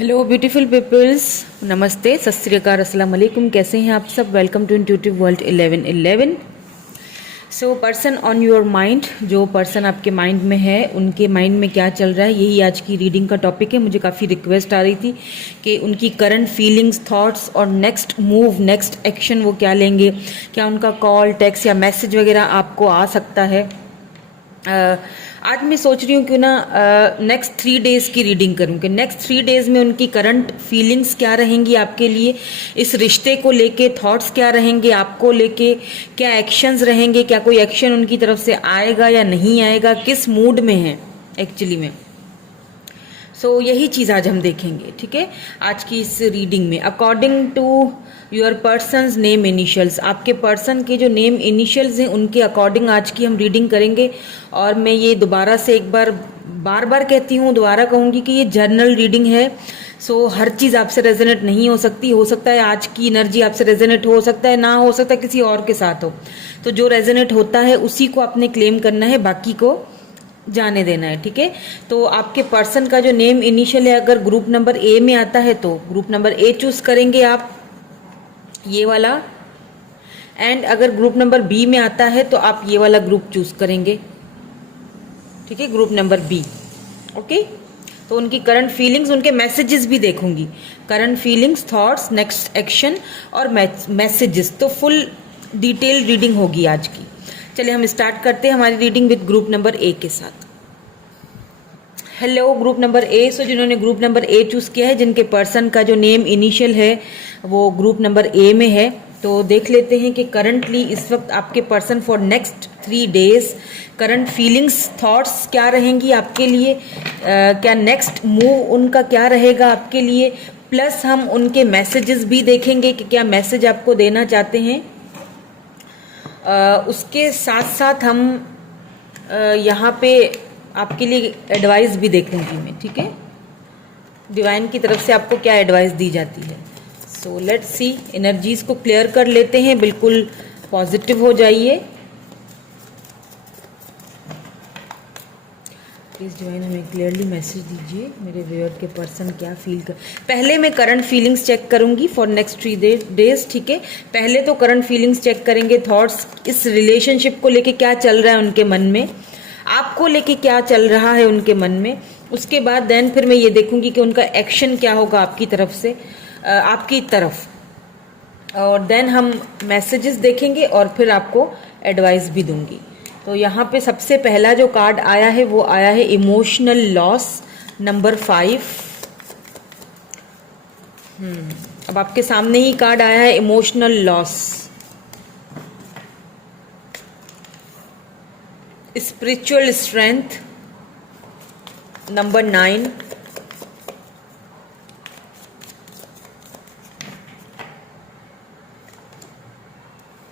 Hello beautiful peoples, नमस्ते, सत श्री अकाल, अस्सलाम वालेकुम। कैसे हैं आप सब? Welcome to intuitive world 1111। So person on your mind, जो पर्सन आपके माइंड में है उनके माइंड में क्या चल रहा है, यही आज की रीडिंग का टॉपिक है। मुझे काफ़ी रिक्वेस्ट आ रही थी कि उनकी करंट फीलिंग्स, थॉट्स और नेक्स्ट मूव, नेक्स्ट एक्शन वो क्या लेंगे, क्या उनका कॉल, टेक्स्ट या मैसेज वगैरह आपको आ सकता है। आज मैं सोच रही हूँ क्यों ना नेक्स्ट 3 डेज की रीडिंग करूँ कि नेक्स्ट 3 डेज में उनकी करंट फीलिंग्स क्या रहेंगी आपके लिए, इस रिश्ते को लेके थॉट्स क्या रहेंगे आपको लेके, क्या एक्शंस रहेंगे, क्या कोई एक्शन उनकी तरफ से आएगा या नहीं आएगा, किस मूड में है एक्चुअली में। यही चीज़ आज हम देखेंगे, ठीक है, आज की इस रीडिंग में। According to your persons name initials, आपके पर्सन के जो नेम इनिशियल्स हैं उनके अकॉर्डिंग आज की हम रीडिंग करेंगे। और मैं ये दोबारा से एक बार बार बार कहती हूँ, दोबारा कहूँगी कि ये जर्नल रीडिंग है। हर चीज़ आपसे रेजोनेट नहीं हो सकती, हो सकता है आज की एनर्जी आपसे रेजोनेट हो सकता है, ना हो सकता है किसी और के साथ हो। तो जो रेजोनेट होता है उसी को आपने क्लेम करना है, बाकी को जाने देना है, ठीक है। तो आपके पर्सन का जो नेम इनिशियल है, अगर ग्रुप नंबर ए में आता है तो ग्रुप नंबर ए चूज करेंगे आप, ये वाला। एंड अगर ग्रुप नंबर बी में आता है तो आप ये वाला ग्रुप चूज करेंगे, ठीक है, ग्रुप नंबर बी। ओके, तो उनकी करंट फीलिंग्स, उनके मैसेजेस भी देखूंगी, current feelings, thoughts, next action और मैसेजेस। तो फुल डिटेल रीडिंग होगी आज की। चलिए हम स्टार्ट करते हैं हमारी reading with group number A के साथ। Hello group number A. जिन्होंने ग्रुप नंबर ए चूज किया है, जिनके पर्सन का जो नेम इनिशियल है वो ग्रुप नंबर ए में है, तो देख लेते हैं कि करंटली इस वक्त आपके person for next 3 days current feelings, thoughts क्या रहेंगी आपके लिए, क्या नेक्स्ट मूव उनका क्या रहेगा आपके लिए। प्लस हम उनके मैसेजेस भी देखेंगे कि क्या मैसेज आपको देना चाहते हैं। उसके साथ साथ हम यहाँ पे आपके लिए एडवाइस भी देखूंगी मैं, ठीक है, डिवाइन की तरफ से आपको क्या एडवाइस दी जाती है। सो लेट्स सी, एनर्जीज को क्लियर कर लेते हैं, बिल्कुल पॉजिटिव हो जाइए प्लीज। डिवाइन हमें क्लियरली मैसेज दीजिए, मेरे व्यूअर के पर्सन क्या फील कर। पहले मैं करंट फीलिंग्स चेक करूंगी फॉर नेक्स्ट 3 डेज, ठीक है। पहले तो करंट फीलिंग्स चेक करेंगे, थॉट्स, इस रिलेशनशिप को लेके क्या चल रहा है उनके मन में, आपको लेके क्या चल रहा है उनके मन में। उसके बाद देन फिर मैं ये देखूंगी कि उनका एक्शन क्या होगा आपकी तरफ से, आपकी तरफ, और देन हम मैसेजेस देखेंगे और फिर आपको एडवाइस भी दूंगी। तो यहाँ पे सबसे पहला जो कार्ड आया है वो आया है इमोशनल लॉस नंबर 5। अब आपके सामने ही कार्ड आया है emotional loss. Spiritual strength number 9।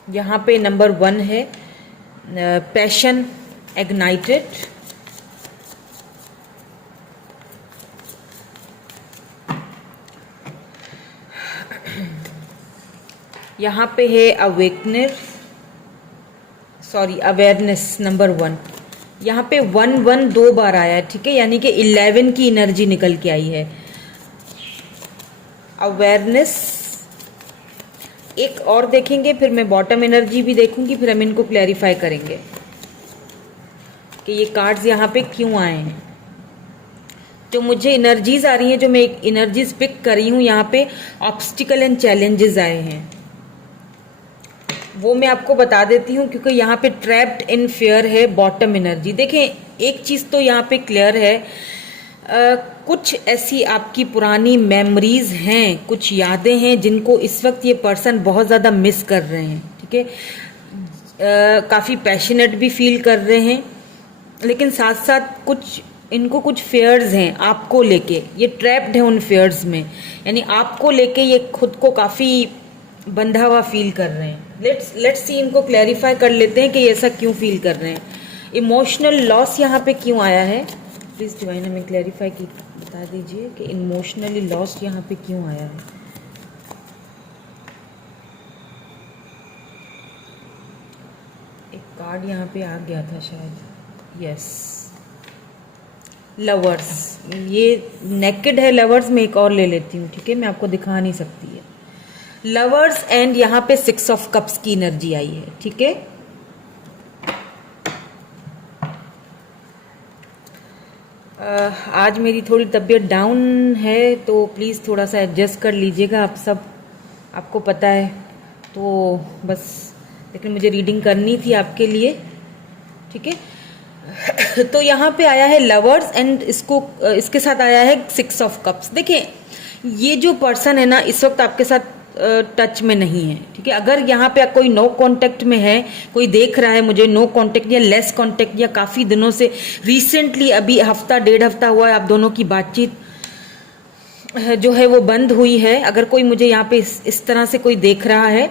यहाँ पे नंबर 1 है पैशन इग्नाइटेड। यहाँ पे है अवेयरनेस नंबर 1। यहाँ पे 1 2 बार आया है, ठीक है, यानी कि 11 की एनर्जी निकल के आई है। अवेयरनेस एक और देखेंगे, फिर मैं बॉटम एनर्जी भी देखूंगी, फिर हम इनको क्लैरिफाई करेंगे कि ये कार्ड्स यहाँ पे क्यों आए हैं। जो मुझे एनर्जीज आ रही हैं, जो मैं एक एनर्जीज पिक कर रही हूँ, यहाँ पे ऑब्स्टिकल एंड चैलेंजेस आए हैं, वो मैं आपको बता देती हूँ, क्योंकि यहाँ पे ट्रैप्ड इन फियर है बॉटम एनर्जी। देखें, एक चीज तो यहाँ पे क्लियर है, कुछ ऐसी आपकी पुरानी मेमोरीज हैं, कुछ यादें हैं जिनको इस वक्त ये पर्सन बहुत ज़्यादा मिस कर रहे हैं, ठीक है। काफ़ी पैशनेट भी फील कर रहे हैं, लेकिन साथ साथ इनको कुछ फेयर्स हैं आपको लेके, ये ट्रैप्ड है उन फेयर्स में, यानी आपको लेके ये खुद को काफ़ी बंधा हुआ फील कर रहे हैं। लेट्स सी, इनको क्लैरिफाई कर लेते हैं कि ये ऐसा क्यों फील कर रहे हैं। इमोशनल लॉस यहाँ पे क्यों आया है, प्लीज़ डिवाइन हमें क्लैरिफाई की बता दीजिए कि इमोशनली लॉस्ट यहाँ पे क्यों आया है। एक कार्ड यहाँ पे आ गया था शायद, यस, लवर्स, ये नेकेड है लवर्स, में एक और ले लेती हूँ, ठीक है, मैं आपको दिखा नहीं सकती है। लवर्स एंड यहाँ पे 6 ऑफ कप्स की एनर्जी आई है, ठीक है। आज मेरी थोड़ी तबीयत डाउन है, तो प्लीज़ थोड़ा सा एडजस्ट कर लीजिएगा आप सब, आपको पता है, तो बस, लेकिन मुझे रीडिंग करनी थी आपके लिए, ठीक है। तो यहाँ पे आया है लवर्स एंड इसके साथ आया है 6 ऑफ कप्स। देखिए, ये जो पर्सन है ना, इस वक्त आपके साथ टच में नहीं है, ठीक है। अगर यहाँ पे कोई नो कांटेक्ट में है, कोई देख रहा है मुझे नो कांटेक्ट या लेस कांटेक्ट, या काफ़ी दिनों से रिसेंटली अभी हफ्ता 1.5 हफ्ता हुआ है आप दोनों की बातचीत जो है वो बंद हुई है, अगर कोई मुझे यहाँ पे इस तरह से कोई देख रहा है,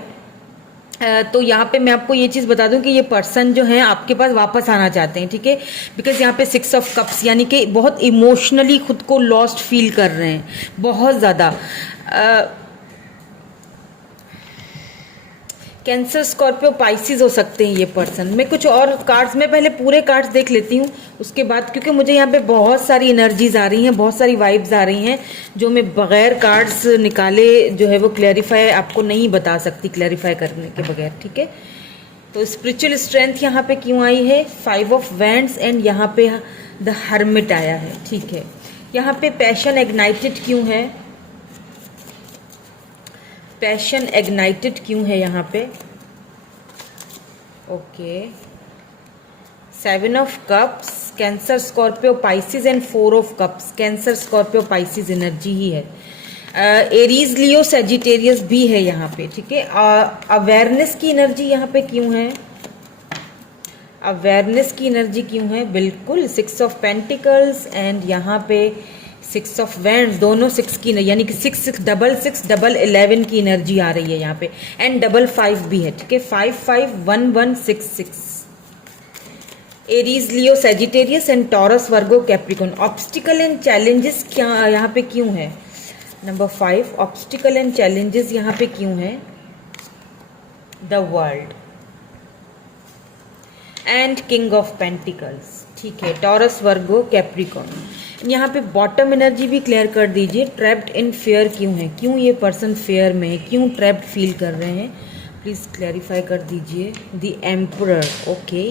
तो यहाँ पे मैं आपको ये चीज़ बता दूं कि ये पर्सन जो है आपके पास वापस आना चाहते हैं, ठीक है। बिकॉज यहाँ पे 6 ऑफ कप्स, यानी कि बहुत इमोशनली खुद को लॉस्ट फील कर रहे हैं, बहुत ज़्यादा। कैंसर, स्कॉर्पियो, पाइसिस हो सकते हैं ये पर्सन। मैं कुछ और कार्ड्स में पहले पूरे कार्ड्स देख लेती हूँ उसके बाद, क्योंकि मुझे यहाँ पे बहुत सारी एनर्जीज आ रही हैं, बहुत सारी वाइब्स आ रही हैं, जो मैं बगैर कार्ड्स निकाले जो है वो क्लैरिफाई आपको नहीं बता सकती, क्लैरिफाई करने के बगैर, ठीक है। तो स्पिरिचुअल स्ट्रेंथ यहाँ पे क्यों आई है, 5 ऑफ वैंड्स एंड यहाँ पे द हर्मिट आया है, ठीक है। यहाँ पे पैशन एग्नाइटेड क्यों है, पैशन एग्नाइटेड क्यों है यहाँ पे, okay. 7 of cups, Cancer, Scorpio, Pisces and 4 of cups, Cancer, Scorpio, Pisces energy ही है। एरीज, लियो, सेजिटेरियस भी है यहाँ पे, ठीक है। अवेयरनेस की एनर्जी यहाँ पे क्यों है, अवेयरनेस की एनर्जी क्यों है, बिल्कुल 6 ऑफ पेंटिकल्स एंड यहाँ पे 6 ऑफ वैंड्स, दोनों 6 की, यानी कि 6 6 डबल 6 डबल 11 की एनर्जी आ रही है यहाँ पे, एंड डबल 5 भी है, ठीक है। 5 5 1 1 6 6। Aries, Leo, Sagittarius and taurus, Virgo, Capricorn. Obstacle and challenges क्या यहाँ पे क्यों है, नंबर 5, ऑब्स्टिकल एंड चैलेंजेस यहाँ पे क्यों है, the world and king of pentacles, ठीक है। Taurus, Virgo, Capricorn. यहाँ पे बॉटम एनर्जी भी क्लियर कर दीजिए, ट्रैप्ड इन फेयर क्यों है, क्यों ये पर्सन फेयर में है, क्यों ट्रैप्ड फील कर रहे हैं, प्लीज क्लैरिफाई कर दीजिए। The emperor, okay.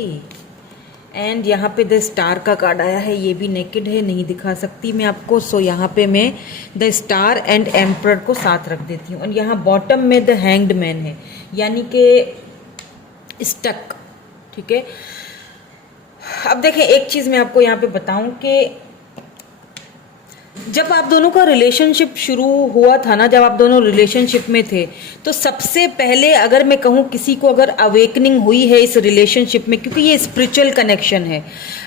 एंड यहाँ पे द स्टार का कार्ड आया है, ये भी नेकेड है, नहीं दिखा सकती मैं आपको, सो यहाँ पे मैं द स्टार एंड एम्परर को साथ रख देती हूँ। और यहाँ बॉटम में द हैंग्ड मैन है, यानी कि स्टक, ठीक है। अब देखें, एक चीज मैं आपको यहाँ पे बताऊं कि जब आप दोनों का रिलेशनशिप शुरू हुआ था ना, जब आप दोनों रिलेशनशिप में थे, तो सबसे पहले अगर मैं कहूँ किसी को अगर अवेकनिंग हुई है इस रिलेशनशिप में, क्योंकि ये स्पिरिचुअल कनेक्शन है,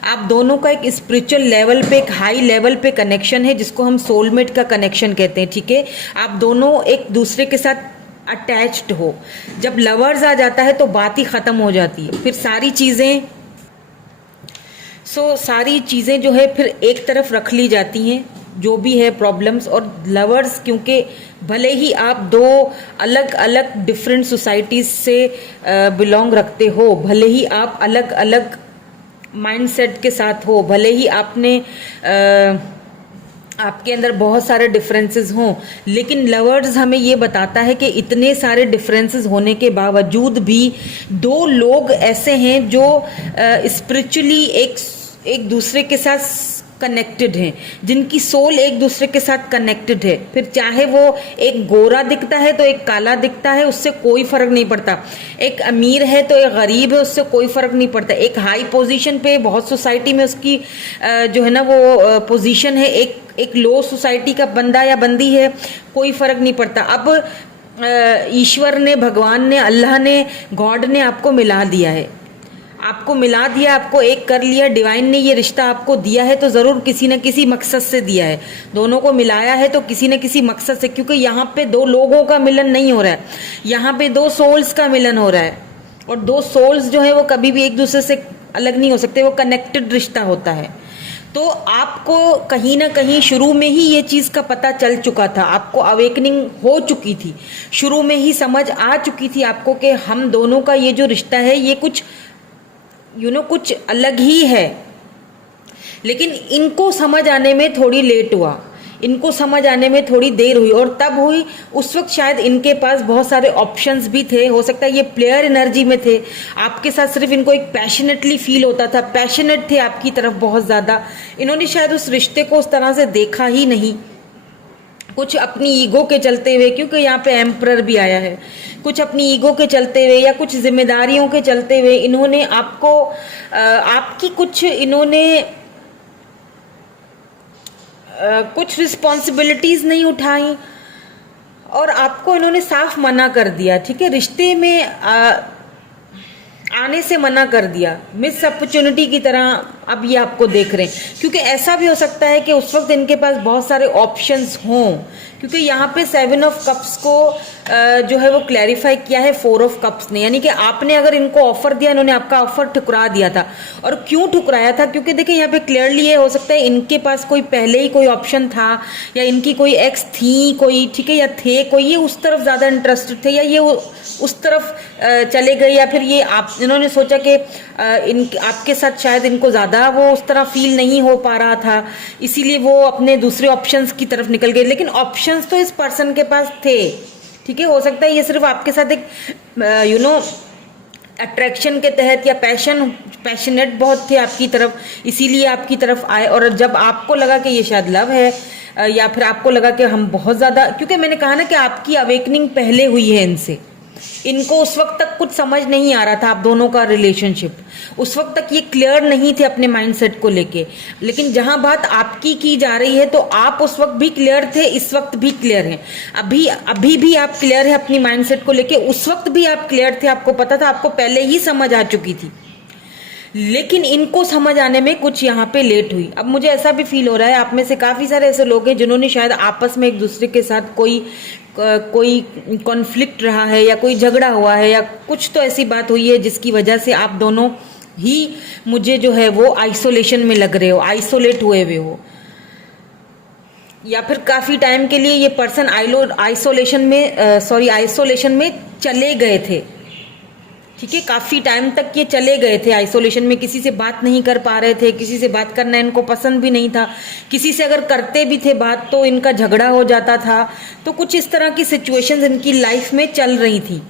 आप दोनों का एक स्पिरिचुअल लेवल पे, एक हाई लेवल पे कनेक्शन है, जिसको हम सोलमेट का कनेक्शन कहते हैं, ठीक है। आप दोनों एक दूसरे के साथ अटैच्ड हो। जब लवर्स आ जाता है तो बात ही खत्म हो जाती है, फिर सारी चीजें सारी चीजें जो है फिर एक तरफ रख ली जाती हैं, जो भी है प्रॉब्लम्स। और लवर्स, क्योंकि भले ही आप दो अलग अलग डिफरेंट सोसाइटीज से बिलोंग रखते हो, भले ही आप अलग अलग माइंडसेट के साथ हो, भले ही आपके अंदर बहुत सारे डिफरेंसेस हों, लेकिन लवर्स हमें ये बताता है कि इतने सारे डिफरेंसेस होने के बावजूद भी दो लोग ऐसे हैं जो स्पिरिचुअली एक दूसरे के साथ कनेक्टेड हैं, जिनकी सोल एक दूसरे के साथ कनेक्टेड है। फिर चाहे वो एक गोरा दिखता है तो एक काला दिखता है, उससे कोई फर्क नहीं पड़ता। एक अमीर है तो एक गरीब है, उससे कोई फर्क नहीं पड़ता। एक हाई पोजीशन पे, बहुत सोसाइटी में उसकी जो है ना वो पोजीशन है, एक लो सोसाइटी का बंदा या बंदी है, कोई फर्क नहीं पड़ता। अब ईश्वर ने, भगवान ने, अल्लाह ने, गॉड ने आपको मिला दिया है, आपको मिला दिया, आपको एक कर लिया। डिवाइन ने ये रिश्ता आपको दिया है तो जरूर किसी न किसी मकसद से दिया है। दोनों को मिलाया है तो किसी न किसी मकसद से, क्योंकि यहाँ पे दो लोगों का मिलन नहीं हो रहा है, यहाँ पे दो सोल्स का मिलन हो रहा है। और दो सोल्स जो है वो कभी भी एक दूसरे से अलग नहीं हो सकते, वो कनेक्टेड रिश्ता होता है। तो आपको कहीं ना कहीं शुरू में ही ये चीज़ का पता चल चुका था, आपको अवेकनिंग हो चुकी थी, शुरू में ही समझ आ चुकी थी आपको कि हम दोनों का ये जो रिश्ता है ये कुछ कुछ अलग ही है। लेकिन इनको समझ आने में थोड़ी लेट हुआ, इनको समझ आने में थोड़ी देर हुई, और तब हुई उस वक्त शायद इनके पास बहुत सारे ऑप्शंस भी थे। हो सकता है ये प्लेयर एनर्जी में थे, आपके साथ सिर्फ इनको एक पैशनेटली फील होता था, पैशनेट थे आपकी तरफ बहुत ज़्यादा। इन्होंने शायद उस रिश्ते को उस तरह से देखा ही नहीं, कुछ अपनी ईगो के चलते हुए, क्योंकि यहाँ पे एम्परर भी आया है, कुछ अपनी ईगो के चलते हुए या कुछ जिम्मेदारियों के चलते हुए इन्होंने आपको आपकी कुछ इन्होंने कुछ रिस्पॉन्सिबिलिटीज़ नहीं उठाई और आपको इन्होंने साफ मना कर दिया। ठीक है, रिश्ते में आने से मना कर दिया, मिस अपॉर्चुनिटी की तरह अब ये आपको देख रहे हैं। क्योंकि ऐसा भी हो सकता है कि उस वक्त इनके पास बहुत सारे ऑप्शंस हों, क्योंकि यहाँ पे 7 ऑफ कप्स को जो है वो क्लैरिफाई किया है 4 ऑफ कप्स ने, यानी कि आपने अगर इनको ऑफर दिया, इन्होंने आपका ऑफर ठुकरा दिया था। और क्यों ठुकराया था? क्योंकि देखिए यहाँ पे क्लियरली ये हो सकता है इनके पास कोई पहले ही कोई ऑप्शन था, या इनकी कोई एक्स थी कोई, ठीक है, या थे कोई, ये उस तरफ ज़्यादा इंटरेस्टेड थे, या ये उस तरफ चले गए, या फिर ये आप इन्होंने सोचा कि आपके साथ शायद इनको ज़्यादा वो उस तरह फील नहीं हो पा रहा था, इसीलिए वो अपने दूसरे ऑप्शंस की तरफ निकल गए। लेकिन ऑप्शंस तो इस पर्सन के पास थे। ठीक है, हो सकता है ये सिर्फ आपके साथ एक अट्रैक्शन के तहत या पैशनेट बहुत थे आपकी तरफ, इसीलिए आपकी तरफ आए। और जब आपको लगा कि ये शायद लव है, या फिर आपको लगा कि हम बहुत ज़्यादा, क्योंकि मैंने कहा ना कि आपकी अवेकनिंग पहले हुई है इनसे, इनको उस वक्त तक कुछ समझ नहीं आ रहा था आप दोनों का रिलेशनशिप, उस वक्त तक ये क्लियर नहीं थे अपने माइंडसेट को लेके। लेकिन जहां बात आपकी की जा रही है तो आप उस वक्त भी क्लियर थे, इस वक्त भी क्लियर हैं, अभी भी आप क्लियर है अपनी माइंडसेट को लेके, उस वक्त भी आप क्लियर थे, आपको पता था, आपको पहले ही समझ आ चुकी थी। लेकिन इनको समझ आने में कुछ यहाँ पे लेट हुई। अब मुझे ऐसा भी फील हो रहा है आप में से काफ़ी सारे ऐसे लोग हैं जिन्होंने शायद आपस में एक दूसरे के साथ कोई कॉन्फ्लिक्ट रहा है, या कोई झगड़ा हुआ है, या कुछ तो ऐसी बात हुई है जिसकी वजह से आप दोनों ही मुझे जो है वो आइसोलेशन में लग रहे हो, आइसोलेट हुए हुए हो, या फिर काफ़ी टाइम के लिए ये पर्सन आइसोलेशन में चले गए थे। ठीक है, काफ़ी टाइम तक ये चले गए थे आइसोलेशन में, किसी से बात नहीं कर पा रहे थे, किसी से बात करना इनको पसंद भी नहीं था, किसी से अगर करते भी थे बात तो इनका झगड़ा हो जाता था। तो कुछ इस तरह की सिचुएशंस इनकी लाइफ में चल रही थी।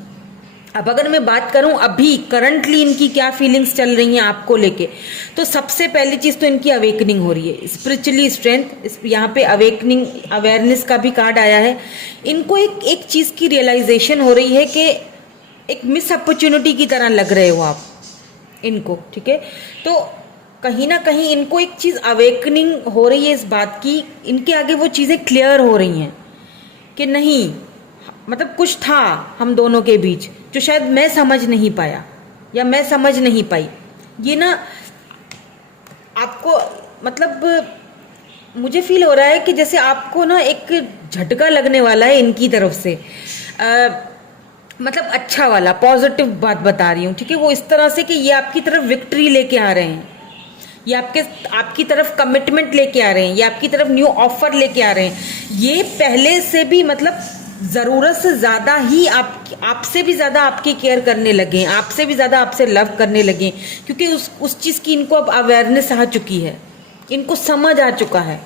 अब अगर मैं बात करूं अभी करंटली इनकी क्या फीलिंग्स चल रही हैं आपको लेके, तो सबसे पहली चीज़ तो इनकी अवेकनिंग हो रही है, स्पिरिचुअली स्ट्रेंथ। यहाँ पे अवेकनिंग अवेयरनेस का भी कार्ड आया है। इनको एक चीज़ की रियलाइजेशन हो रही है कि एक मिस अपॉर्चुनिटी की तरह लग रहे हो आप इनको। ठीक है, तो कहीं ना कहीं इनको एक चीज़ अवेकनिंग हो रही है इस बात की, इनके आगे वो चीज़ें क्लियर हो रही हैं कि नहीं, मतलब कुछ था हम दोनों के बीच जो शायद मैं समझ नहीं पाया या मैं समझ नहीं पाई। ये ना आपको मतलब मुझे फील हो रहा है कि जैसे आपको ना एक झटका लगने वाला है इनकी तरफ से, मतलब अच्छा वाला पॉजिटिव बात बता रही हूँ। ठीक है, वो इस तरह से कि ये आपकी तरफ विक्ट्री लेके आ रहे हैं, ये आपकी तरफ कमिटमेंट लेके आ रहे हैं, ये आपकी तरफ न्यू ऑफर लेके आ रहे हैं। ये पहले से भी मतलब ज़रूरत से ज़्यादा ही आपसे भी ज़्यादा आपकी केयर करने लगे हैं, आपसे भी ज़्यादा आपसे लव करने लगे हैं, क्योंकि उस चीज़ की इनको अब अवेयरनेस आ चुकी है, इनको समझ आ चुका है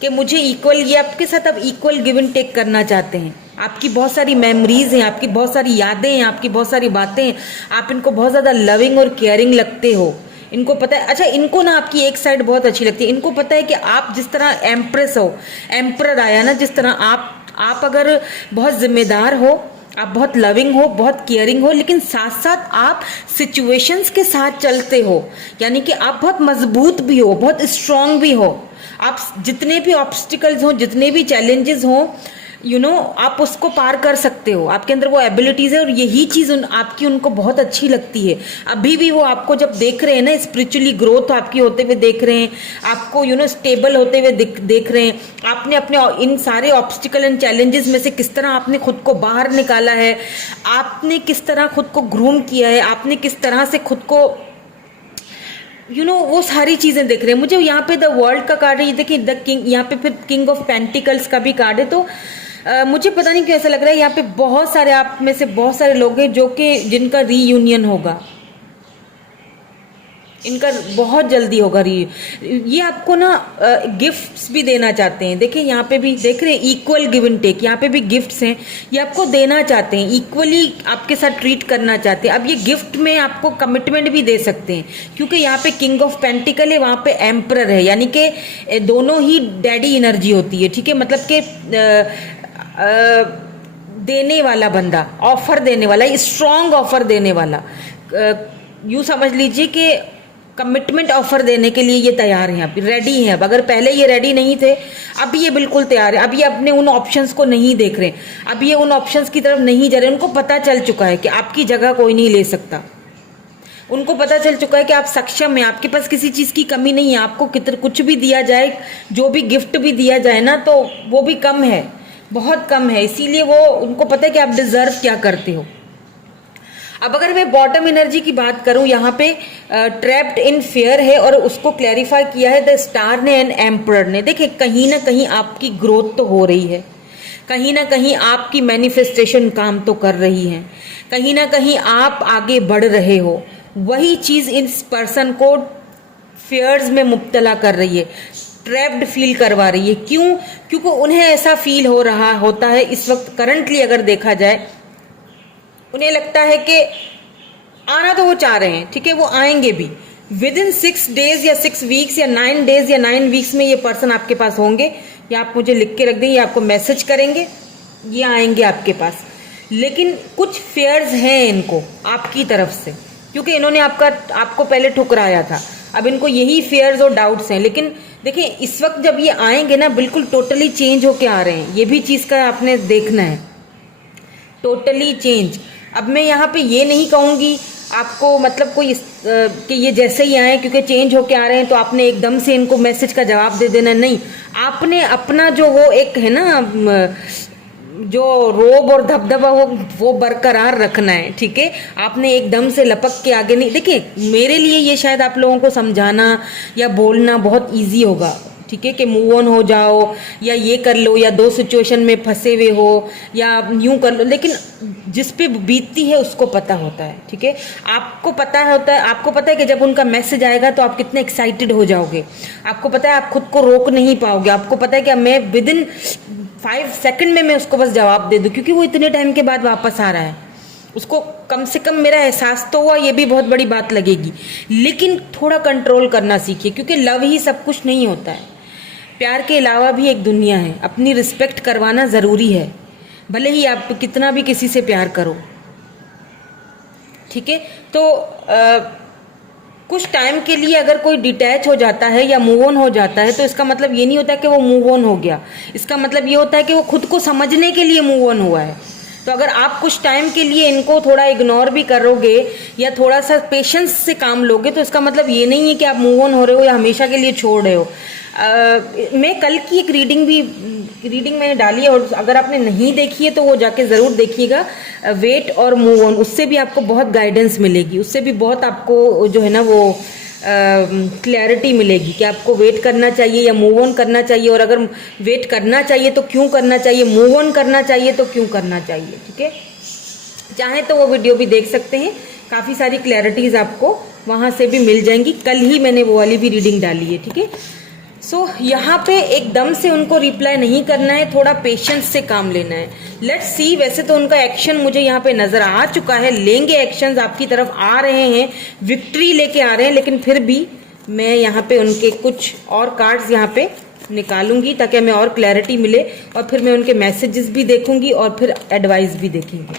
कि मुझे इक्वल, ये आपके साथ अब इक्वल गिव एंड टेक करना चाहते हैं। आपकी बहुत सारी मेमोरीज हैं, आपकी बहुत सारी यादें हैं, आपकी बहुत सारी बातें हैं, आप इनको बहुत ज़्यादा लविंग और केयरिंग लगते हो। इनको पता है, अच्छा इनको ना आपकी एक साइड बहुत अच्छी लगती है, इनको पता है कि आप जिस तरह एम्प्रेस हो, एम्परर आया ना, जिस तरह आप अगर बहुत जिम्मेदार हो, आप बहुत लविंग हो, बहुत केयरिंग हो, लेकिन साथ साथ आप सिचुएशंस के साथ चलते हो, यानी कि आप बहुत मजबूत भी हो, बहुत स्ट्रांग भी हो। आप जितने भी ऑब्स्टिकल्स हो, जितने भी चैलेंजेस हो, आप उसको पार कर सकते हो, आपके अंदर वो एबिलिटीज़ है। और यही चीज़ आपकी उनको बहुत अच्छी लगती है। अभी भी वो आपको जब देख रहे हैं ना, स्पिरिचुअली ग्रोथ आपकी होते हुए देख रहे हैं, आपको स्टेबल होते हुए देख रहे हैं, आपने अपने इन सारे ऑब्स्टिकल एंड चैलेंजेस में से किस तरह आपने खुद को बाहर निकाला है, आपने किस तरह खुद को ग्रूम किया है, आपने किस तरह से खुद को वो सारी चीज़ें देख रहे हैं। मुझे यहाँ पे द वर्ल्ड का कार्ड है, ये देखिए द किंग, यहाँ पे फिर किंग ऑफ पेंटिकल्स का भी कार्ड है। तो मुझे पता नहीं क्यों ऐसा लग रहा है यहाँ पे बहुत सारे आप में से बहुत सारे लोग हैं जिनका रीयूनियन होगा इनका बहुत जल्दी होगा ये आपको ना गिफ्ट्स भी देना चाहते हैं। देखिए यहाँ पे भी देख रहे हैं, इक्वल गिव एंड टेक, यहाँ पे भी गिफ्ट्स हैं, ये आपको देना चाहते हैं, इक्वली आपके साथ ट्रीट करना चाहते हैं। अब ये गिफ्ट में आपको कमिटमेंट भी दे सकते हैं, क्योंकि यहाँ पे किंग ऑफ पेंटिकल है, वहाँ पे एम्परर है, यानी कि दोनों ही डैडी एनर्जी होती है। ठीक है, मतलब कि देने वाला बंदा, ऑफर देने वाला, स्ट्रॉन्ग ऑफर देने वाला, यूँ समझ लीजिए कि कमिटमेंट ऑफर देने के लिए ये तैयार हैं, अब रेडी हैं। अब अगर पहले ये रेडी नहीं थे, अब ये बिल्कुल तैयार है। अब ये अपने उन ऑप्शंस को नहीं देख रहे, अब ये उन ऑप्शंस की तरफ नहीं जा रहे। उनको पता चल चुका है कि आपकी जगह कोई नहीं ले सकता। उनको पता चल चुका है कि आप सक्षम हैं, आपके पास किसी चीज़ की कमी नहीं है। आपको कुछ भी दिया जाए, जो भी गिफ्ट भी दिया जाए ना, तो वो भी कम है, बहुत कम है। इसीलिए वो, उनको पता है कि आप डिजर्व क्या करते हो। अब अगर मैं बॉटम एनर्जी की बात करूं, यहाँ पे ट्रैप्ड इन फेयर है और उसको क्लैरिफाई किया है द स्टार ने एंड एम्परर ने। देखिए कहीं ना कहीं आपकी ग्रोथ तो हो रही है, कहीं ना कहीं आपकी मैनिफेस्टेशन काम तो कर रही है, कहीं ना कहीं आप आगे बढ़ रहे हो। वही चीज इस पर्सन को फेयर्स में मुब्तला कर रही है, ट्रैप्ड फील करवा रही है। क्यों? क्योंकि उन्हें ऐसा फील हो रहा होता है इस वक्त, करंटली अगर देखा जाए, उन्हें लगता है कि आना तो वो चाह रहे हैं, ठीक है, वो आएंगे भी विद इन 6 डेज या 6 वीक्स या 9 डेज या 9 वीक्स में ये पर्सन आपके पास होंगे, या आप मुझे लिख के रख देंगे, आपको मैसेज करेंगे, ये आएंगे आपके पास। लेकिन कुछ फेयर्स हैं इनको आपकी तरफ से, क्योंकि इन्होंने आपको पहले ठुकराया था। अब इनको यही फेयर्स और डाउट्स हैं। लेकिन देखिए इस वक्त जब ये आएंगे ना, बिल्कुल टोटली चेंज होके आ रहे हैं। ये भी चीज का आपने देखना है, टोटली चेंज। अब मैं यहाँ पे ये नहीं कहूँगी आपको, मतलब कोई कि ये जैसे ही आए क्योंकि चेंज होके आ रहे हैं तो आपने एकदम से इनको मैसेज का जवाब दे देना, नहीं। आपने अपना जो वो एक है ना, जो रोब और धबधबा वो बरकरार रखना है, ठीक है। आपने एकदम से लपक के आगे नहीं। देखिए मेरे लिए ये शायद आप लोगों को समझाना या बोलना बहुत ईजी होगा, ठीक है, कि मूव ऑन हो जाओ या ये कर लो या 2 सिचुएशन में फंसे हुए हो या यूं कर लो, लेकिन जिस पे बीतती है उसको पता होता है, ठीक है। आपको पता है कि जब उनका मैसेज आएगा तो आप कितने एक्साइटेड हो जाओगे। आपको पता है आप खुद को रोक नहीं पाओगे। आपको पता है कि मैं विद इन 5 सेकंड में मैं उसको बस जवाब दे दूं, क्योंकि वो इतने टाइम के बाद वापस आ रहा है। उसको कम से कम मेरा एहसास तो हुआ, ये भी बहुत बड़ी बात लगेगी। लेकिन थोड़ा कंट्रोल करना सीखिए, क्योंकि लव ही सब कुछ नहीं होता है। प्यार के अलावा भी एक दुनिया है। अपनी रिस्पेक्ट करवाना ज़रूरी है, भले ही आप कितना भी किसी से प्यार करो, ठीक है। तो कुछ टाइम के लिए अगर कोई डिटैच हो जाता है या मूव ऑन हो जाता है, तो इसका मतलब ये नहीं होता कि वो मूव ऑन हो गया। इसका मतलब ये होता है कि वो खुद को समझने के लिए मूव ऑन हुआ है। तो अगर आप कुछ टाइम के लिए इनको थोड़ा इग्नोर भी करोगे या थोड़ा सा पेशेंस से काम लोगे, तो इसका मतलब ये नहीं है कि आप मूव ऑन हो रहे हो या हमेशा के लिए छोड़ रहे हो। मैं कल की एक रीडिंग मैंने डाली है, और अगर आपने नहीं देखी है तो वो जाके ज़रूर देखिएगा, वेट और मूव ऑन। उससे भी आपको बहुत गाइडेंस मिलेगी, उससे भी बहुत आपको जो है ना वो क्लैरिटी मिलेगी कि आपको वेट करना चाहिए या मूव ऑन करना चाहिए, और अगर वेट करना चाहिए तो क्यों करना चाहिए, मूव ऑन करना चाहिए तो क्यों करना चाहिए, ठीक है। चाहे तो वो वीडियो भी देख सकते हैं, काफ़ी सारी क्लैरिटीज़ आपको वहाँ से भी मिल जाएंगी। कल ही मैंने वो वाली भी रीडिंग डाली है, ठीक है। सो यहाँ पे एकदम से उनको रिप्लाई नहीं करना है, थोड़ा पेशेंस से काम लेना है। लेट्स सी, वैसे तो उनका एक्शन मुझे यहाँ पे नजर आ चुका है, लेंगे एक्शंस, आपकी तरफ आ रहे हैं, विक्ट्री लेके आ रहे हैं। लेकिन फिर भी मैं यहाँ पे उनके कुछ और कार्ड्स यहाँ पे निकालूंगी ताकि हमें और क्लैरिटी मिले, और फिर मैं उनके मैसेजेस भी देखूंगी और फिर एडवाइस भी देखेंगे।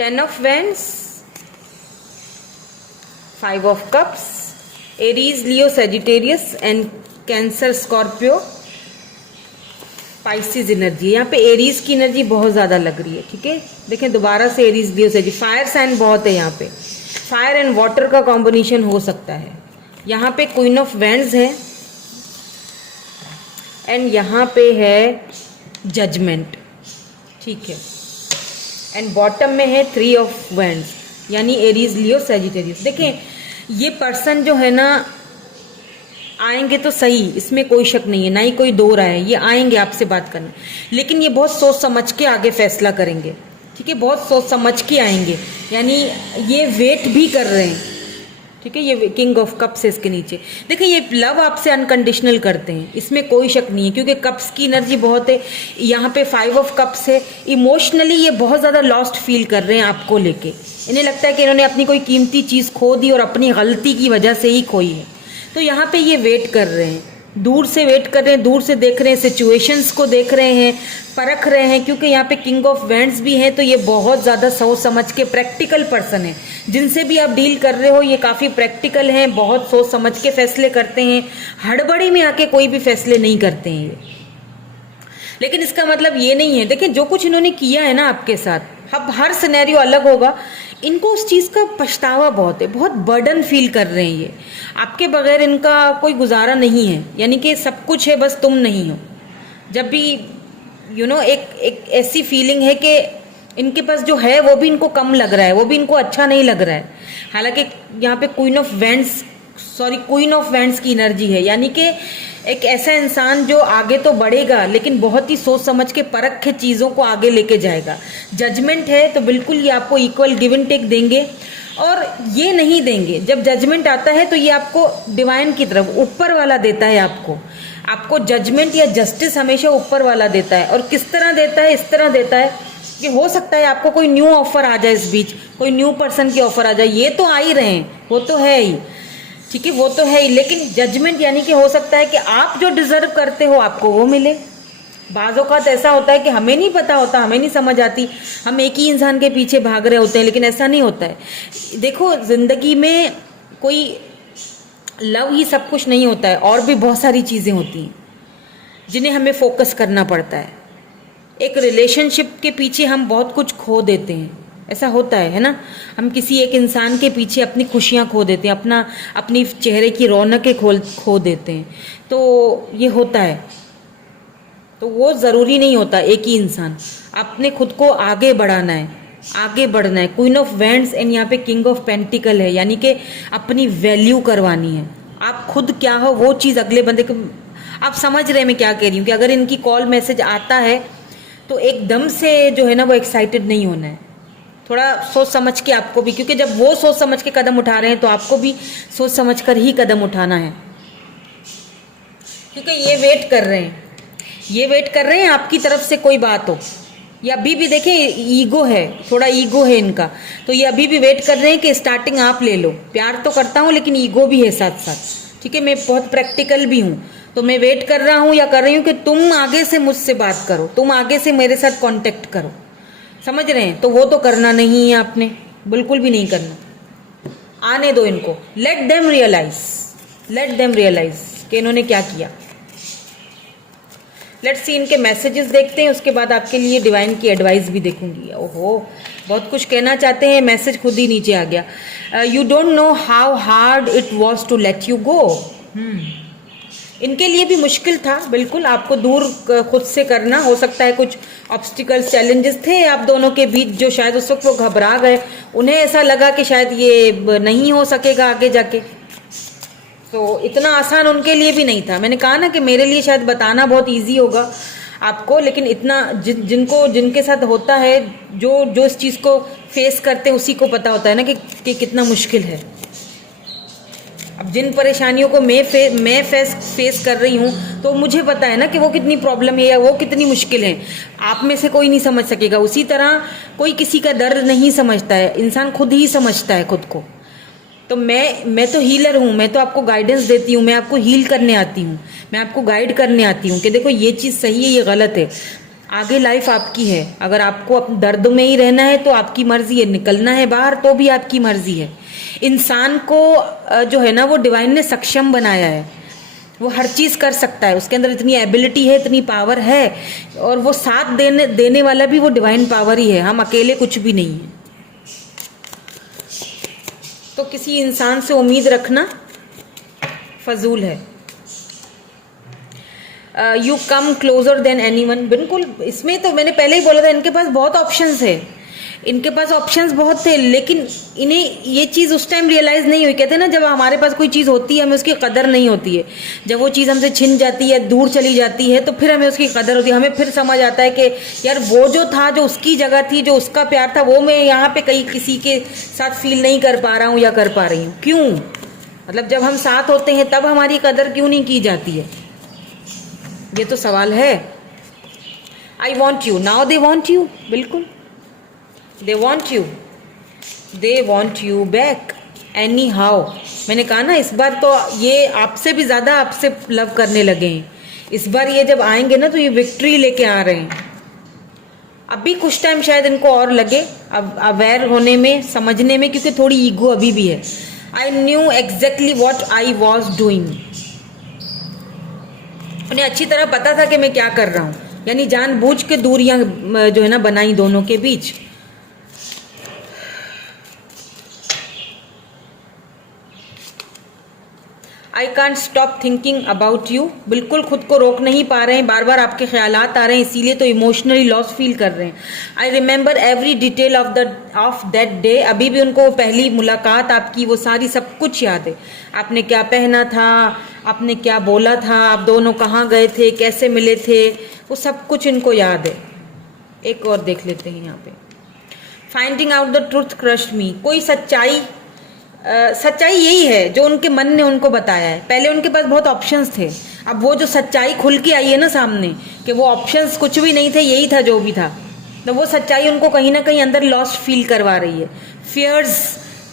10 of wands, 5 of cups, Aries, Leo, Sagittarius and Cancer, Scorpio, Pisces energy. यहाँ पे एरीज की एनर्जी बहुत ज़्यादा लग रही है, ठीक है। देखें दोबारा से Aries, Leo, Sagittarius, fire sign बहुत है यहाँ पे, फायर एंड वाटर का कॉम्बिनेशन हो सकता है। यहाँ पे क्वीन ऑफ वैंड्स है एंड यहाँ पे है जजमेंट, ठीक है। एंड बॉटम में है 3 ऑफ वैंड्स, यानी एरीज, लियो, सेजिटेरियस। देखें ये पर्सन जो है ना आएंगे तो सही, इसमें कोई शक नहीं है, ना ही कोई दो राय है। ये आएंगे आपसे बात करने, लेकिन ये बहुत सोच समझ के आगे फैसला करेंगे, ठीक है। बहुत सोच समझ के आएंगे, यानी ये वेट भी कर रहे हैं, ठीक है। ये किंग ऑफ कप्स है इसके नीचे। देखिए ये लव आपसे अनकंडीशनल करते हैं, इसमें कोई शक नहीं है, क्योंकि कप्स की एनर्जी बहुत है। यहाँ पे 5 ऑफ कप्स है। इमोशनली ये बहुत ज़्यादा लॉस्ट फील कर रहे हैं आपको लेके। इन्हें लगता है कि इन्होंने अपनी कोई कीमती चीज़ खो दी और अपनी गलती की वजह से ही खोई है। तो यहाँ पे ये वेट कर रहे हैं, दूर से वेट कर रहे हैं, दूर से देख रहे हैं, सिचुएशंस को देख रहे हैं, परख रहे हैं। क्योंकि यहाँ पे किंग ऑफ वैंड्स भी हैं, तो ये बहुत ज़्यादा सोच समझ के प्रैक्टिकल पर्सन है। जिनसे भी आप डील कर रहे हो ये काफ़ी प्रैक्टिकल हैं, बहुत सोच समझ के फैसले करते हैं, हड़बड़ी में आके कोई भी फैसले नहीं करते हैं ये। लेकिन इसका मतलब ये नहीं है, देखिए जो कुछ इन्होंने किया है ना आपके साथ, अब हर सिनेरियो अलग होगा, इनको उस चीज़ का पछतावा बहुत है, बहुत बर्डन फील कर रहे हैं ये। आपके बगैर इनका कोई गुजारा नहीं है, यानी कि सब कुछ है, बस तुम नहीं हो। जब भी एक ऐसी फीलिंग है कि इनके पास जो है वो भी इनको कम लग रहा है, वो भी इनको अच्छा नहीं लग रहा है। हालांकि यहाँ पे क्वीन ऑफ वैंड्स की एनर्जी है, यानी कि एक ऐसा इंसान जो आगे तो बढ़ेगा लेकिन बहुत ही सोच समझ के परख के चीज़ों को आगे लेके जाएगा। जजमेंट है तो बिल्कुल ये आपको इक्वल गिव एंड टेक देंगे, और ये नहीं देंगे। जब जजमेंट आता है तो ये आपको डिवाइन की तरफ, ऊपर वाला देता है आपको जजमेंट या जस्टिस हमेशा ऊपर वाला देता है। और किस तरह देता है? इस तरह देता है कि हो सकता है आपको कोई न्यू ऑफर आ जाए, इस बीच कोई न्यू पर्सन की ऑफर आ जाए, ये तो आ ही रहे हैं, वो तो है ही, ठीक है, वो तो है ही। लेकिन जजमेंट यानी कि हो सकता है कि आप जो डिजर्व करते हो आपको वो मिले। बाज़ औक़ात ऐसा होता है कि हमें नहीं पता होता, हमें नहीं समझ आती, हम एक ही इंसान के पीछे भाग रहे होते हैं, लेकिन ऐसा नहीं होता है। देखो ज़िंदगी में कोई लव ही सब कुछ नहीं होता है, और भी बहुत सारी चीज़ें होती हैं जिन्हें हमें फोकस करना पड़ता है। एक रिलेशनशिप के पीछे हम बहुत कुछ खो देते हैं, ऐसा होता है ना। हम किसी एक इंसान के पीछे अपनी खुशियाँ खो देते हैं, अपनी चेहरे की रौनकें खो देते हैं, तो ये होता है। तो वो ज़रूरी नहीं होता एक ही इंसान, अपने खुद को आगे बढ़ाना है, आगे बढ़ना है। क्वीन ऑफ वैंड्स एंड यहाँ पे किंग ऑफ पेंटिकल है, यानी कि अपनी वैल्यू करवानी है। आप खुद क्या हो वो चीज़ अगले बंदे को, आप समझ रहे मैं क्या कह रही हूँ, कि अगर इनकी कॉल मैसेज आता है तो एकदम से जो है ना वो एक्साइटेड नहीं होना है, थोड़ा सोच समझ के आपको भी, क्योंकि जब वो सोच समझ के कदम उठा रहे हैं तो आपको भी सोच समझ कर ही कदम उठाना है। क्योंकि ये वेट कर रहे हैं आपकी तरफ से कोई बात हो, या अभी भी देखें ईगो है, थोड़ा ईगो है इनका, तो ये अभी भी वेट कर रहे हैं कि स्टार्टिंग आप ले लो। प्यार तो करता हूँ लेकिन ईगो भी है साथ साथ, ठीक है। मैं बहुत प्रैक्टिकल भी हूँ, तो मैं वेट कर रहा हूँ या कर रही हूँ कि तुम आगे से मुझसे बात करो, तुम आगे से मेरे साथ कांटेक्ट करो, समझ रहे हैं। तो वो तो करना नहीं है आपने, बिल्कुल भी नहीं करना। आने दो इनको, लेट देम रियलाइज कि इन्होंने क्या किया। लेट्स सी इनके मैसेजेस देखते हैं, उसके बाद आपके लिए डिवाइन की एडवाइस भी देखूंगी। ओहो, बहुत कुछ कहना चाहते हैं, मैसेज खुद ही नीचे आ गया। You don't know how hard it was to let you go. इनके लिए भी मुश्किल था, बिल्कुल, आपको दूर खुद से करना। हो सकता है कुछ ऑब्स्टिकल्स, चैलेंजेस थे आप दोनों के बीच, जो शायद उस वक्त वो घबरा गए, उन्हें ऐसा लगा कि शायद ये नहीं हो सकेगा आगे जाके। तो इतना आसान उनके लिए भी नहीं था। मैंने कहा ना कि मेरे लिए शायद बताना बहुत इजी होगा आपको, लेकिन इतना जिनके साथ होता है, जो इस चीज़ को फेस करते हैं, उसी को पता होता है ना कि कितना मुश्किल है। अब जिन परेशानियों को मैं फेस कर रही हूँ, तो मुझे पता है ना कि वो कितनी प्रॉब्लम है या वो कितनी मुश्किल है। आप में से कोई नहीं समझ सकेगा। उसी तरह कोई किसी का दर्द नहीं समझता है, इंसान खुद ही समझता है खुद को। तो मैं तो हीलर हूँ, मैं तो आपको गाइडेंस देती हूँ, मैं आपको हील करने आती हूँ, मैं आपको गाइड करने आती हूँ कि देखो ये चीज़ सही है, ये गलत है। आगे लाइफ आपकी है, अगर आपको अपने दर्द में ही रहना है तो आपकी मर्जी है, निकलना है बाहर तो भी आपकी मर्जी है। इंसान को जो है ना वो डिवाइन ने सक्षम बनाया है, वो हर चीज़ कर सकता है, उसके अंदर इतनी एबिलिटी है, इतनी पावर है, और वो साथ देने वाला भी वो डिवाइन पावर ही है। हम अकेले कुछ भी नहीं है। तो किसी इंसान से उम्मीद रखना फजूल है। You come closer than anyone, बिल्कुल। इसमें तो मैंने पहले ही बोला था, इनके पास बहुत ऑप्शंस है। इनके पास ऑप्शंस बहुत थे, लेकिन इन्हें ये चीज़ उस टाइम रियलाइज़ नहीं हुई। कहते हैं ना, जब हमारे पास कोई चीज़ होती है हमें उसकी कदर नहीं होती है, जब वो चीज़ हमसे छिन जाती है, दूर चली जाती है, तो फिर हमें उसकी कदर होती है। हमें फिर समझ आता है कि यार वो जो था, जो उसकी जगह थी, जो उसका प्यार था, वो मैं यहाँ पे कहीं किसी के साथ फील नहीं कर पा रहा हूँ या कर पा रही हूँ। क्यों? मतलब जब हम साथ होते हैं तब हमारी कदर क्यों नहीं की जाती है? ये तो सवाल है। I want you, now they want you. बिल्कुल, they want you back anyhow. मैंने कहा ना, इस बार तो ये आपसे भी ज़्यादा आपसे लव करने लगे हैं। इस बार ये जब आएंगे ना तो ये विक्ट्री लेके आ रहे हैं। अभी कुछ टाइम शायद इनको और लगे अब अवेयर होने में, समझने में, क्योंकि थोड़ी ईगो अभी भी है। I knew exactly what I was doing. उन्हें अच्छी तरह पता था कि मैं क्या कर रहा हूँ, यानी जानबूझ के दूरियां जो है ना बनाई दोनों के बीच। I can't stop thinking about you. बिल्कुल खुद को रोक नहीं पा रहे हैं, बार बार आपके ख्यालात आ रहे हैं, इसीलिए तो इमोशनली लॉस फील कर रहे हैं। I remember every detail of that day. अभी भी उनको पहली मुलाकात आपकी, वो सारी सब कुछ याद है। आपने क्या पहना था, आपने क्या बोला था, आप दोनों कहाँ गए थे, कैसे मिले थे, वो सब कुछ इनको याद है। एक और देख लेते हैं यहाँ पे। Finding out the truth crushed me. कोई सच्चाई यही है जो उनके मन ने उनको बताया है। पहले उनके पास बहुत ऑप्शंस थे, अब वो जो सच्चाई खुल के आई है ना सामने, कि वो ऑप्शंस कुछ भी नहीं थे, यही था जो भी था, तो वो सच्चाई उनको कहीं ना कहीं अंदर लॉस्ट फील करवा रही है। फियर्स,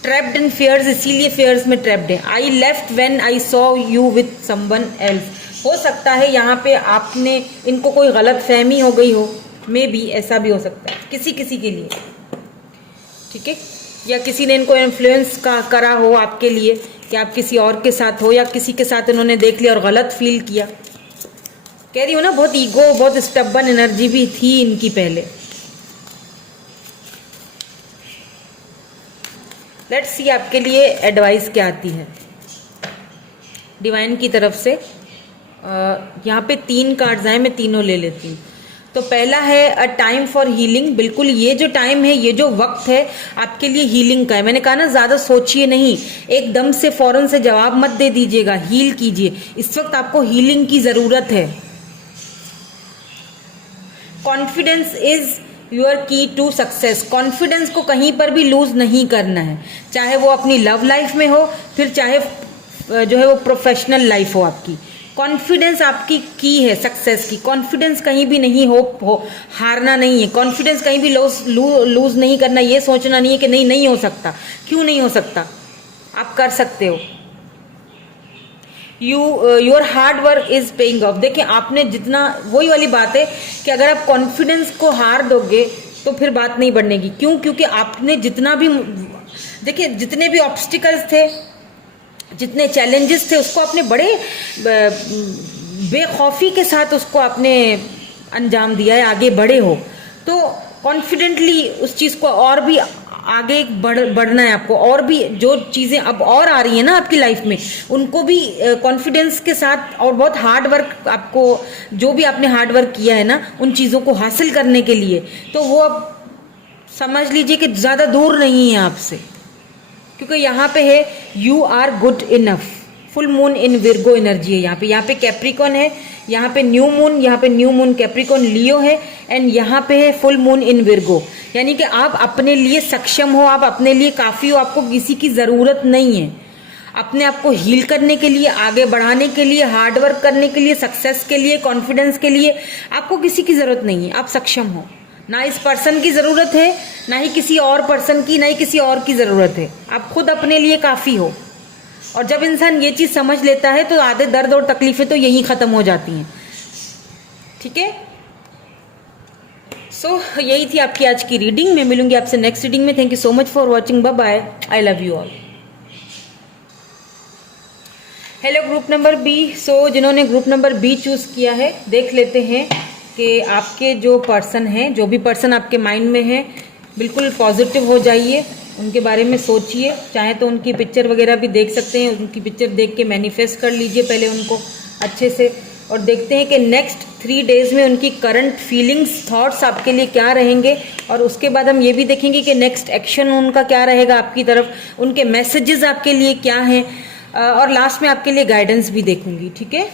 ट्रैप्ड इन फियर्स, इसीलिए फियर्स में ट्रैप्ड है। I left when I saw you with someone else. हो सकता है यहाँ पे आपने, इनको कोई गलत फहमी हो गई हो, मे बी ऐसा भी हो सकता है किसी किसी के लिए, ठीक है, या किसी ने इनको इन्फ्लुएंस करा हो आपके लिए कि आप किसी और के साथ हो, या किसी के साथ इन्होंने देख लिया और गलत फील किया। कह रही हूँ ना, बहुत ईगो, बहुत स्टबन एनर्जी भी थी इनकी पहले। लेट्स सी आपके लिए एडवाइस क्या आती है डिवाइन की तरफ से। यहाँ पे 3 कार्ड्स आए, मैं तीनों ले लेती हूँ। तो पहला है अ टाइम फॉर हीलिंग। बिल्कुल ये जो टाइम है, ये जो वक्त है आपके लिए हीलिंग का है। मैंने कहा ना, ज़्यादा सोचिए नहीं, एकदम से फौरन से जवाब मत दे दीजिएगा, हील कीजिए। इस वक्त आपको हीलिंग की ज़रूरत है। कॉन्फिडेंस इज योर की टू सक्सेस। कॉन्फिडेंस को कहीं पर भी लूज नहीं करना है, चाहे वो अपनी लव लाइफ में हो, फिर चाहे जो है वो प्रोफेशनल लाइफ हो आपकी। कॉन्फिडेंस आपकी की है सक्सेस की। कॉन्फिडेंस कहीं भी नहीं हो हारना नहीं है। कॉन्फिडेंस कहीं भी लूज नहीं करना, ये सोचना नहीं है कि नहीं हो सकता। क्यों नहीं हो सकता? आप कर सकते हो। Your hard work is paying off. देखिए, आपने जितना, वही वाली बात है कि अगर आप कॉन्फिडेंस को हार दोगे तो फिर बात नहीं बढ़नेगी। क्यों? क्योंकि आपने जितना भी, देखिए, जितने भी ऑब्स्टिकल्स थे, जितने चैलेंजेस थे, उसको आपने बड़े बेखौफी के साथ उसको आपने अंजाम दिया है, आगे बढ़े हो। तो कॉन्फिडेंटली उस चीज़ को और भी आगे बढ़ना है आपको। और भी जो चीज़ें अब और आ रही हैं ना आपकी लाइफ में, उनको भी कॉन्फिडेंस के साथ और बहुत हार्ड वर्क, आपको जो भी आपने हार्ड वर्क किया है ना उन चीज़ों को हासिल करने के लिए, तो वो अब समझ लीजिए कि ज़्यादा दूर नहीं है आपसे। क्योंकि यहाँ पे है you are good enough. Full moon in Virgo energy है यहाँ पे कैप्रिकॉन है, यहाँ पे न्यू मून कैप्रिकॉन लियो है, एंड यहाँ पे है फुल मून इन विर्गो। यानी कि आप अपने लिए सक्षम हो, आप अपने लिए काफ़ी हो, आपको किसी की ज़रूरत नहीं है। अपने आप को हील करने के लिए, आगे बढ़ाने के लिए, हार्ड वर्क करने के लिए, सक्सेस के लिए, कॉन्फिडेंस के लिए आपको किसी की ज़रूरत नहीं है। आप सक्षम हो। ना इस पर्सन की ज़रूरत है, ना ही किसी और पर्सन की, ना ही किसी और की ज़रूरत है। आप खुद अपने लिए काफ़ी हो। और जब इंसान ये चीज़ समझ लेता है तो आधे दर्द और तकलीफ़ें तो यहीं ख़त्म हो जाती हैं। ठीक है, सो यही थी आपकी आज की रीडिंग। मैं मिलूंगी आपसे नेक्स्ट रीडिंग में। Thank you so much for watching. Bye bye. I love you all. Hello group number B. So जिन्होंने ग्रुप नंबर बी चूज़ किया है, देख लेते हैं कि आपके जो पर्सन हैं, जो भी पर्सन आपके माइंड में है, बिल्कुल पॉजिटिव हो जाइए, उनके बारे में सोचिए। चाहे तो उनकी पिक्चर वगैरह भी देख सकते हैं, उनकी पिक्चर देख के मैनिफेस्ट कर लीजिए पहले उनको अच्छे से, और देखते हैं कि नेक्स्ट 3 डेज में उनकी करंट फीलिंग्स, थॉट्स आपके लिए क्या रहेंगे, और उसके बाद हम ये भी देखेंगे कि नेक्स्ट एक्शन उनका क्या रहेगा आपकी तरफ, उनके मैसेजेस आपके लिए क्या हैं, और लास्ट में आपके लिए गाइडेंस भी देखूंगी। ठीक है,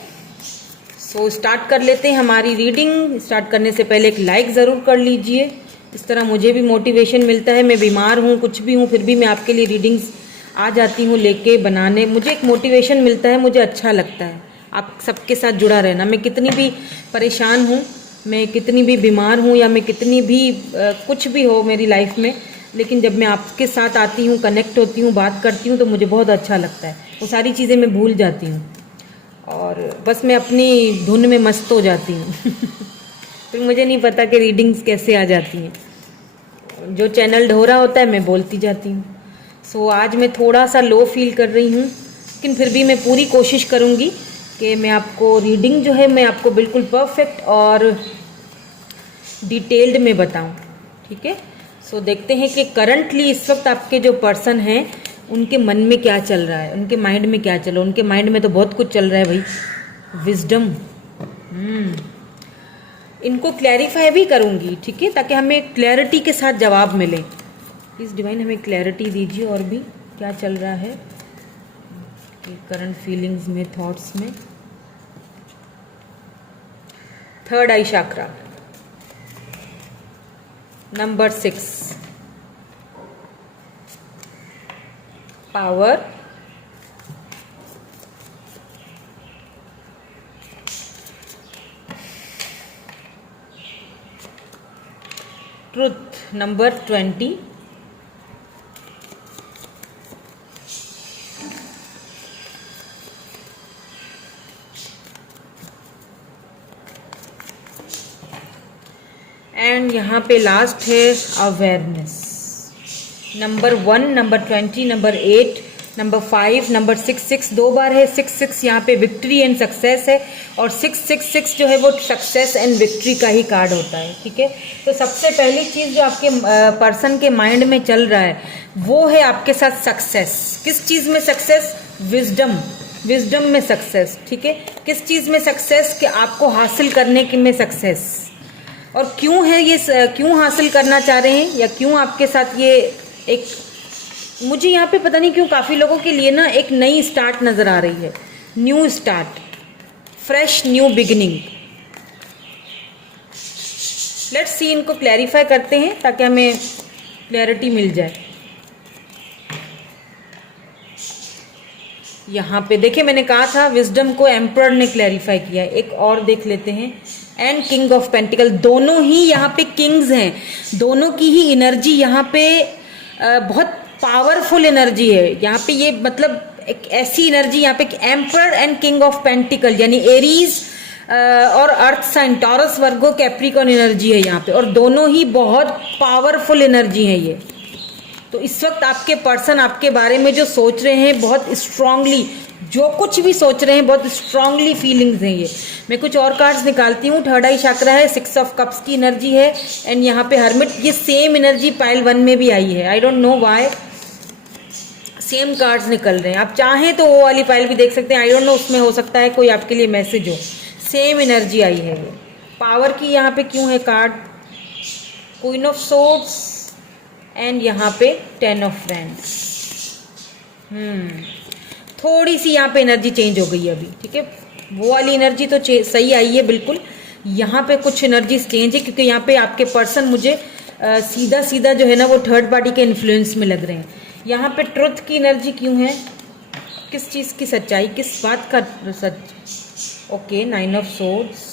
सो स्टार्ट कर लेते हैं हमारी रीडिंग। स्टार्ट करने से पहले एक लाइक ज़रूर कर लीजिए, इस तरह मुझे भी मोटिवेशन मिलता है। मैं बीमार हूँ, कुछ भी हूँ, फिर भी मैं आपके लिए रीडिंग्स आ जाती हूँ लेके बनाने, मुझे एक मोटिवेशन मिलता है, मुझे अच्छा लगता है आप सबके साथ जुड़ा रहना। मैं कितनी भी परेशान हूँ, मैं कितनी भी बीमार हूँ, या मैं कितनी भी कुछ भी हो मेरी लाइफ में, लेकिन जब मैं आपके साथ आती हूँ, कनेक्ट होती हूँ, बात करती हूँ, तो मुझे बहुत अच्छा लगता है। वो सारी चीज़ें मैं भूल जाती हूँ और बस मैं अपनी धुन में मस्त हो जाती हूँ फिर मुझे नहीं पता कि रीडिंग्स कैसे आ जाती हैं। जो चैनल ढो रहा होता है मैं बोलती जाती हूँ। सो आज मैं थोड़ा सा लो फील कर रही हूँ, लेकिन फिर भी मैं पूरी कोशिश करूँगी कि मैं आपको रीडिंग जो है मैं आपको बिल्कुल परफेक्ट और डिटेल्ड में बताऊँ। ठीक है, सो देखते हैं कि करंटली इस वक्त आपके जो पर्सन हैं उनके मन में क्या चल रहा है, उनके माइंड में क्या चल रहा है। उनके माइंड में तो बहुत कुछ चल रहा है भाई, विजडम। इनको क्लैरिफाई भी करूँगी, ठीक है, ताकि हमें क्लैरिटी के साथ जवाब मिले। प्लीज़ डिवाइन हमें क्लैरिटी दीजिए और भी क्या चल रहा है करंट फीलिंग्स में, थॉट्स में। Third I chakra, number 6, power, truth, number 20, and यहाँ पे लास्ट है awareness. Number 1, number 20, number 8, number 5, number 6 दो बार है। 6 यहाँ पे विक्ट्री एंड सक्सेस है, और 6 जो है वो सक्सेस एंड विक्ट्री का ही कार्ड होता है। ठीक है, तो सबसे पहली चीज़ जो आपके पर्सन के माइंड में चल रहा है वो है आपके साथ सक्सेस। किस चीज़ में सक्सेस? विजडम, विजडम में सक्सेस। ठीक है, किस चीज़ में सक्सेस? कि आपको हासिल करने के में सक्सेस। और क्यों है ये, क्यों हासिल करना चाह रहे हैं, या क्यों आपके साथ ये एक, मुझे यहाँ पे पता नहीं क्यों काफ़ी लोगों के लिए ना एक नई स्टार्ट नज़र आ रही है, new start, fresh new beginning. Let's see, इनको क्लैरिफाई करते हैं ताकि हमें क्लैरिटी मिल जाए। यहाँ पे देखिए, मैंने कहा था विजडम को एम्परर ने क्लैरिफाई किया है। एक और देख लेते हैं, एंड किंग ऑफ पेंटिकल। दोनों ही यहाँ पे किंग्स हैं, दोनों की ही एनर्जी यहाँ पे बहुत पावरफुल एनर्जी है। यहाँ पे ये मतलब एक ऐसी एनर्जी यहाँ पे, emperor and king of pentacle, यानी एरीज और अर्थ साइन, टॉरस, वर्गो, कैप्रिकॉन एनर्जी है यहाँ पे, और दोनों ही बहुत पावरफुल एनर्जी है ये। तो इस वक्त आपके पर्सन आपके बारे में जो सोच रहे हैं, बहुत स्ट्रांगली, जो कुछ भी सोच रहे हैं, बहुत स्ट्रांगली फीलिंग्स हैं ये। मैं कुछ और कार्ड्स निकालती हूँ। थर्ड आई चक्रा है, 6 ऑफ कप्स की एनर्जी है, एंड यहाँ पे हर्मिट। ये सेम एनर्जी पाइल 1 में भी आई है, I don't know why same cards निकल रहे हैं। आप चाहें तो वो वाली पाइल भी देख सकते हैं, आई डोंट नो, उसमें हो सकता है कोई आपके लिए मैसेज हो। सेम एनर्जी आई है ये। पावर की यहाँ पे क्यों है card? Queen of swords, and यहाँ पे 10 ऑफ वैंड्स। थोड़ी सी यहाँ पे एनर्जी चेंज हो गई है अभी। ठीक है, वो वाली एनर्जी तो सही आई है बिल्कुल, यहाँ पे कुछ एनर्जी चेंज है, क्योंकि यहाँ पे आपके पर्सन मुझे सीधा सीधा जो है ना वो थर्ड पार्टी के इन्फ्लुएंस में लग रहे हैं। यहाँ पे ट्रुथ की एनर्जी क्यों है? किस चीज़ की सच्चाई, किस बात का सच? ओके, 9 ऑफ सोर्ड्स,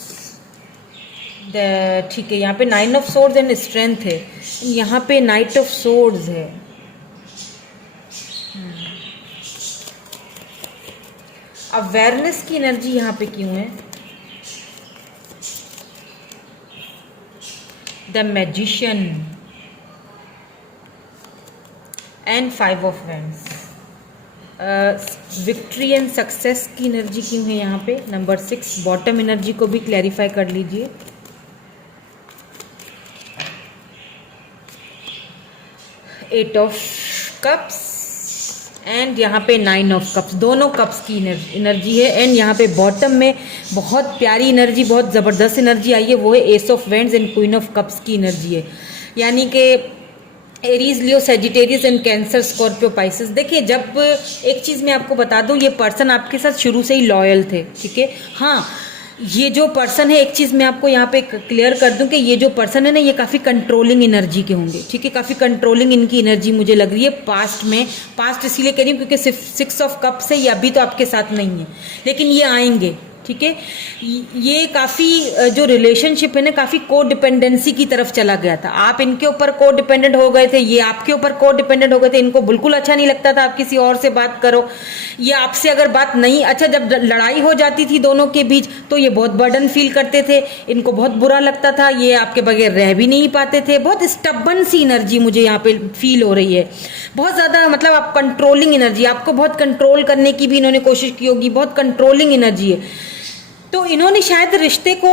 ठीक है, यहाँ पे 9 ऑफ सोर्ड्स एंड स्ट्रेंथ है, यहाँ पे नाइट ऑफ सोर्ड्स है। अवेयरनेस की एनर्जी यहाँ पे क्यों है? The magician and 5 of wands. Victory and success की एनर्जी क्यों है यहाँ पे? नंबर 6, बॉटम एनर्जी को भी क्लैरिफाई कर लीजिए। एट ऑफ कप्स एंड यहाँ पे 9 ऑफ कप्स, दोनों कप्स की एनर्जी है। एंड यहाँ पे बॉटम में बहुत प्यारी एनर्जी, बहुत ज़बरदस्त एनर्जी आई है, वो है S of vends and queen of cups की एनर्जी है। यानी कि Aries, Leo, Sagittarius and Cancer, Scorpio, Pisces. देखिए, जब एक चीज़ मैं आपको बता दूं, ये पर्सन आपके साथ शुरू से ही लॉयल थे, ठीक है। हाँ, ये जो पर्सन है, एक चीज़ मैं आपको यहाँ पे क्लियर कर दूं कि ये जो पर्सन है ना, ये काफ़ी कंट्रोलिंग एनर्जी के होंगे, ठीक है। काफ़ी कंट्रोलिंग इनकी एनर्जी मुझे लग रही है पास्ट में। पास्ट इसीलिए कह रही हूँ क्योंकि सिर्फ 6 ऑफ कप्स है, ये अभी तो आपके साथ नहीं है, लेकिन ये आएंगे, ठीक है। ये काफ़ी जो रिलेशनशिप है ना, काफ़ी को डिपेंडेंसी की तरफ चला गया था। आप इनके ऊपर को डिपेंडेंट हो गए थे, ये आपके ऊपर को डिपेंडेंट हो गए थे। इनको बिल्कुल अच्छा नहीं लगता था आप किसी और से बात करो, ये आपसे अगर बात नहीं, अच्छा जब लड़ाई हो जाती थी दोनों के बीच तो ये बहुत बर्डन फील करते थे, इनको बहुत बुरा लगता था, ये आपके बगैर रह भी नहीं पाते थे। बहुत स्टबन सी एनर्जी मुझे यहाँ पे फील हो रही है, बहुत ज़्यादा, मतलब आप कंट्रोलिंग एनर्जी, आपको बहुत कंट्रोल करने की भी इन्होंने कोशिश की होगी, बहुत कंट्रोलिंग एनर्जी है। तो इन्होंने शायद रिश्ते को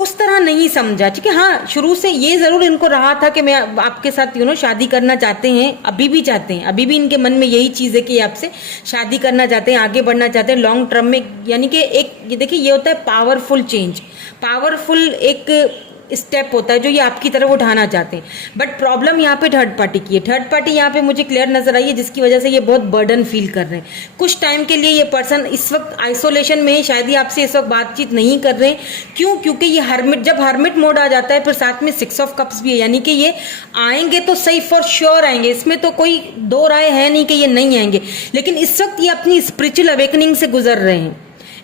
उस तरह नहीं समझा, ठीक है। हाँ, शुरू से ये जरूर इनको रहा था कि मैं आपके साथ शादी करना चाहते हैं, अभी भी चाहते हैं, अभी भी इनके मन में यही चीज़ है कि आपसे शादी करना चाहते हैं, आगे बढ़ना चाहते हैं लॉन्ग टर्म में। यानी कि एक ये देखिए, ये होता है पावरफुल चेंज, पावरफुल एक स्टेप होता है जो ये आपकी तरफ उठाना चाहते हैं। बट प्रॉब्लम यहाँ पे थर्ड पार्टी की है। थर्ड पार्टी यहाँ पे मुझे क्लियर नजर आई है, जिसकी वजह से ये बहुत बर्डन फील कर रहे हैं। कुछ टाइम के लिए ये पर्सन इस वक्त आइसोलेशन में है, शायद ही आपसे इस वक्त बातचीत नहीं कर रहे हैं। क्यों? क्योंकि ये हर्मिट, जब हर्मिट मोड आ जाता है, फिर साथ में 6 ऑफ कप्स भी है, यानी कि ये आएंगे तो सही, फॉर श्योर आएंगे, इसमें तो कोई दो राय है नहीं कि ये नहीं आएंगे। लेकिन इस वक्त ये अपनी स्पिरिचुअल अवेकनिंग से गुजर रहे हैं,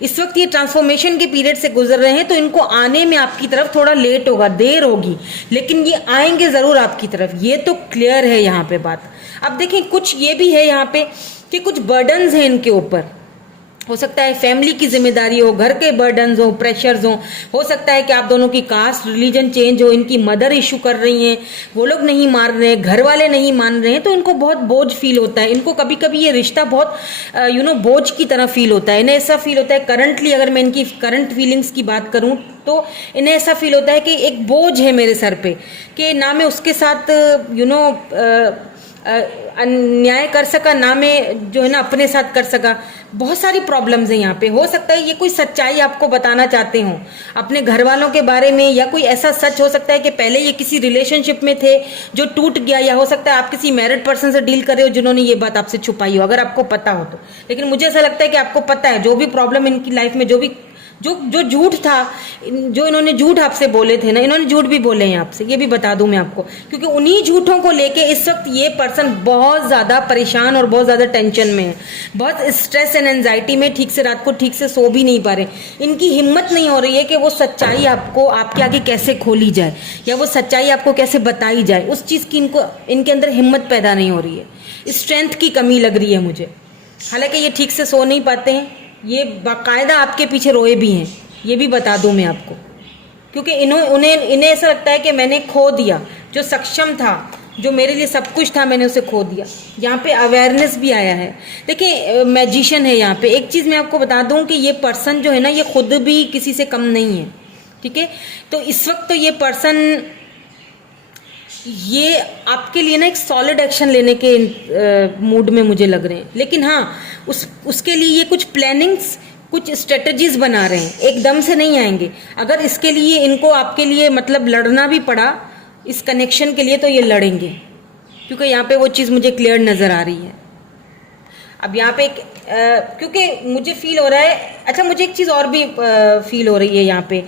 इस वक्त ये ट्रांसफॉर्मेशन के पीरियड से गुजर रहे हैं, तो इनको आने में आपकी तरफ थोड़ा लेट होगा, देर होगी, लेकिन ये आएंगे जरूर आपकी तरफ, ये तो क्लियर है यहाँ पे बात। अब देखें, कुछ ये भी है यहाँ पे कि कुछ बर्डन्स हैं इनके ऊपर। हो सकता है फैमिली की जिम्मेदारी हो, घर के बर्डन्स हो, प्रेशर्स हो सकता है कि आप दोनों की कास्ट, रिलीजन चेंज हो, इनकी मदर इशू कर रही हैं, वो लोग नहीं मान रहे हैं, घर वाले नहीं मान रहे हैं, तो इनको बहुत बोझ फील होता है। इनको कभी कभी ये रिश्ता बहुत बोझ की तरह फील होता है। इन्हें ऐसा फील होता है, करंटली अगर मैं इनकी करंट फीलिंग्स की बात करूं तो इन्हें ऐसा फील होता है कि एक बोझ है मेरे सर पे, कि ना मैं उसके साथ अन्याय कर सका, ना मैं जो है ना अपने साथ कर सका। बहुत सारी प्रॉब्लम्स हैं यहाँ पे। हो सकता है ये कोई सच्चाई आपको बताना चाहते हो अपने घर वालों के बारे में, या कोई ऐसा सच हो सकता है कि पहले ये किसी रिलेशनशिप में थे जो टूट गया, या हो सकता है आप किसी मैरिड पर्सन से डील कर रहे हो जिन्होंने ये बात आपसे छुपाई हो, अगर आपको पता हो तो। लेकिन मुझे ऐसा लगता है कि आपको पता है, जो भी प्रॉब्लम इनकी लाइफ में, जो झूठ था, जो इन्होंने झूठ आपसे बोले थे ना, इन्होंने झूठ भी बोले हैं आपसे, ये भी बता दूं मैं आपको, क्योंकि उन्हीं झूठों को लेके इस वक्त ये पर्सन बहुत ज्यादा परेशान और बहुत ज्यादा टेंशन में है, बहुत स्ट्रेस एंड एंजाइटी में, ठीक से रात को ठीक से सो भी नहीं पा रहे। इनकी हिम्मत नहीं हो रही है कि वो सच्चाई आपको, आपके आगे कैसे खोली जाए, या वो सच्चाई आपको कैसे बताई जाए, उस चीज की इनके अंदर हिम्मत पैदा नहीं हो रही है। स्ट्रेंथ की कमी लग रही है मुझे। हालांकि ये ठीक से सो नहीं पाते हैं, ये बाकायदा आपके पीछे रोए भी हैं, ये भी बता दूं मैं आपको, क्योंकि इन्हें ऐसा लगता है कि मैंने खो दिया, जो सक्षम था, जो मेरे लिए सब कुछ था, मैंने उसे खो दिया। यहाँ पे अवेयरनेस भी आया है। देखिए, मैजिशियन है यहाँ पे। एक चीज मैं आपको बता दूं कि ये पर्सन जो है ना, ये खुद भी किसी से कम नहीं है, ठीक है। तो इस वक्त तो ये पर्सन, ये आपके लिए ना एक सॉलिड एक्शन लेने के मूड में मुझे लग रहे हैं। लेकिन हाँ, उसके लिए ये कुछ प्लानिंग्स, कुछ स्ट्रेटजीज बना रहे हैं, एकदम से नहीं आएंगे। अगर इसके लिए इनको आपके लिए मतलब लड़ना भी पड़ा इस कनेक्शन के लिए, तो ये लड़ेंगे, क्योंकि यहाँ पे वो चीज़ मुझे क्लियर नज़र आ रही है। अब यहाँ पे क्योंकि मुझे फील हो रहा है, अच्छा मुझे एक चीज़ और भी फील हो रही है यहाँ पे,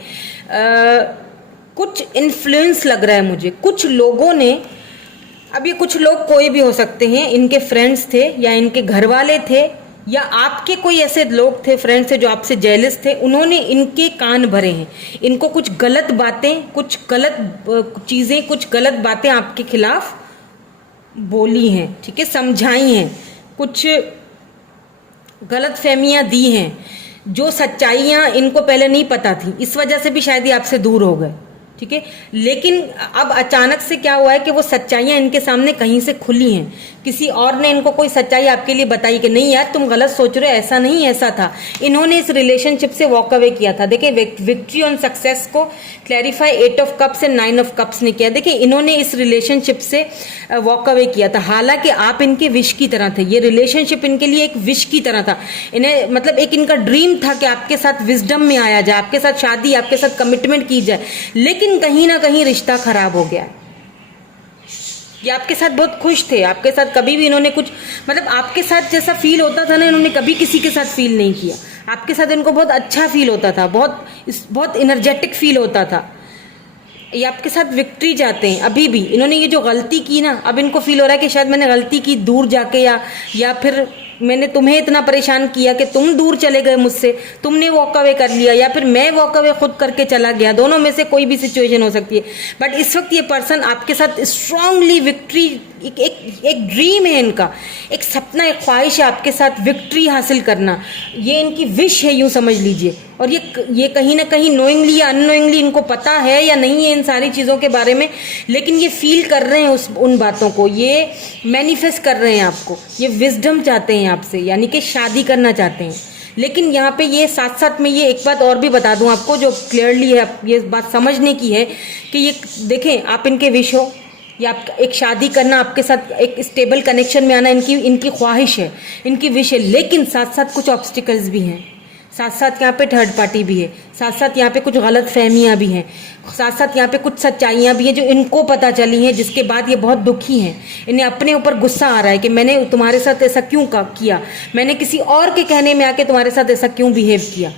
कुछ इन्फ्लुएंस लग रहा है मुझे कुछ लोगों ने। अब ये कुछ लोग कोई भी हो सकते हैं, इनके फ्रेंड्स थे या इनके घर वाले थे, या आपके कोई ऐसे लोग थे, फ्रेंड्स थे जो आपसे जेलस थे, उन्होंने इनके कान भरे हैं। इनको कुछ गलत बातें, कुछ गलत चीज़ें, कुछ गलत बातें आपके खिलाफ बोली हैं, ठीक है, समझाई हैं, कुछ गलत फहमियाँ दी हैं, जो सच्चाइयाँ इनको पहले नहीं पता थी, इस वजह से भी शायद ये आपसे दूर हो गए, ठीक है। लेकिन अब अचानक से क्या हुआ है कि वो सच्चाइयां इनके सामने कहीं से खुली हैं, किसी और ने इनको कोई सच्चाई आपके लिए बताई कि नहीं यार तुम गलत सोच रहे हो, ऐसा नहीं ऐसा था। इन्होंने इस रिलेशनशिप से वॉक अवे किया था। देखिए विक्ट्री ऑन सक्सेस को clarify 8 of cups and 9 of cups ने किया। देखिए इन्होंने इस रिलेशनशिप से वॉक अवे किया था, हालांकि आप इनके विश की तरह थे। ये रिलेशनशिप इनके लिए एक विश की तरह था। इन्हें मतलब एक इनका ड्रीम था कि आपके साथ विजडम में आया जाए, आपके साथ शादी, आपके साथ कमिटमेंट की जाए, लेकिन कहीं ना कहीं रिश्ता खराब हो गया। ये आपके साथ बहुत खुश थे, आपके साथ कभी भी इन्होंने कुछ मतलब आपके साथ जैसा फील होता था ना, इन्होंने कभी किसी के साथ फील नहीं किया। आपके साथ इनको बहुत अच्छा फील होता था, बहुत एनर्जेटिक फील होता था। ये आपके साथ विक्ट्री चाहते हैं अभी भी। इन्होंने ये जो गलती की ना, अब इनको फील हो रहा है कि शायद मैंने गलती की दूर जाके, या फिर मैंने तुम्हें इतना परेशान किया कि तुम दूर चले गए मुझसे, तुमने वॉक अवे कर लिया, या फिर मैं वॉक अवे खुद करके चला गया। दोनों में से कोई भी सिचुएशन हो सकती है। बट इस वक्त ये पर्सन आपके साथ स्ट्रांगली विक्ट्री, एक ड्रीम है इनका, एक सपना, एक ख्वाहिश है आपके साथ विक्ट्री हासिल करना। ये इनकी विश है, यूं समझ लीजिए। और ये कहीं ना कहीं नोइंगली या अननोइंगली इनको पता है या नहीं है इन सारी चीज़ों के बारे में, लेकिन ये फील कर रहे हैं उन बातों को, ये मैनिफेस्ट कर रहे हैं आपको, ये विजडम चाहते हैं आपसे, यानी कि शादी करना चाहते हैं। लेकिन यहाँ पे ये साथ साथ में ये एक बात और भी बता दूं आपको जो क्लियरली है, ये बात समझने की है कि ये देखें, आप इनके विश हो या आप एक शादी करना, आपके साथ एक स्टेबल कनेक्शन में आना इनकी ख्वाहिश है, इनकी विश है। लेकिन साथ साथ कुछ ऑब्स्टिकल्स भी हैं, साथ साथ यहाँ पे थर्ड पार्टी भी है, साथ साथ यहाँ पे कुछ गलत फहमियाँ भी हैं, साथ साथ यहाँ पे कुछ सच्चाइयाँ भी हैं जो इनको पता चली हैं, जिसके बाद ये बहुत दुखी हैं। इन्हें अपने ऊपर गुस्सा आ रहा है कि मैंने तुम्हारे साथ ऐसा क्यों किया, मैंने किसी और के कहने में आके तुम्हारे साथ ऐसा क्यों बिहेव किया,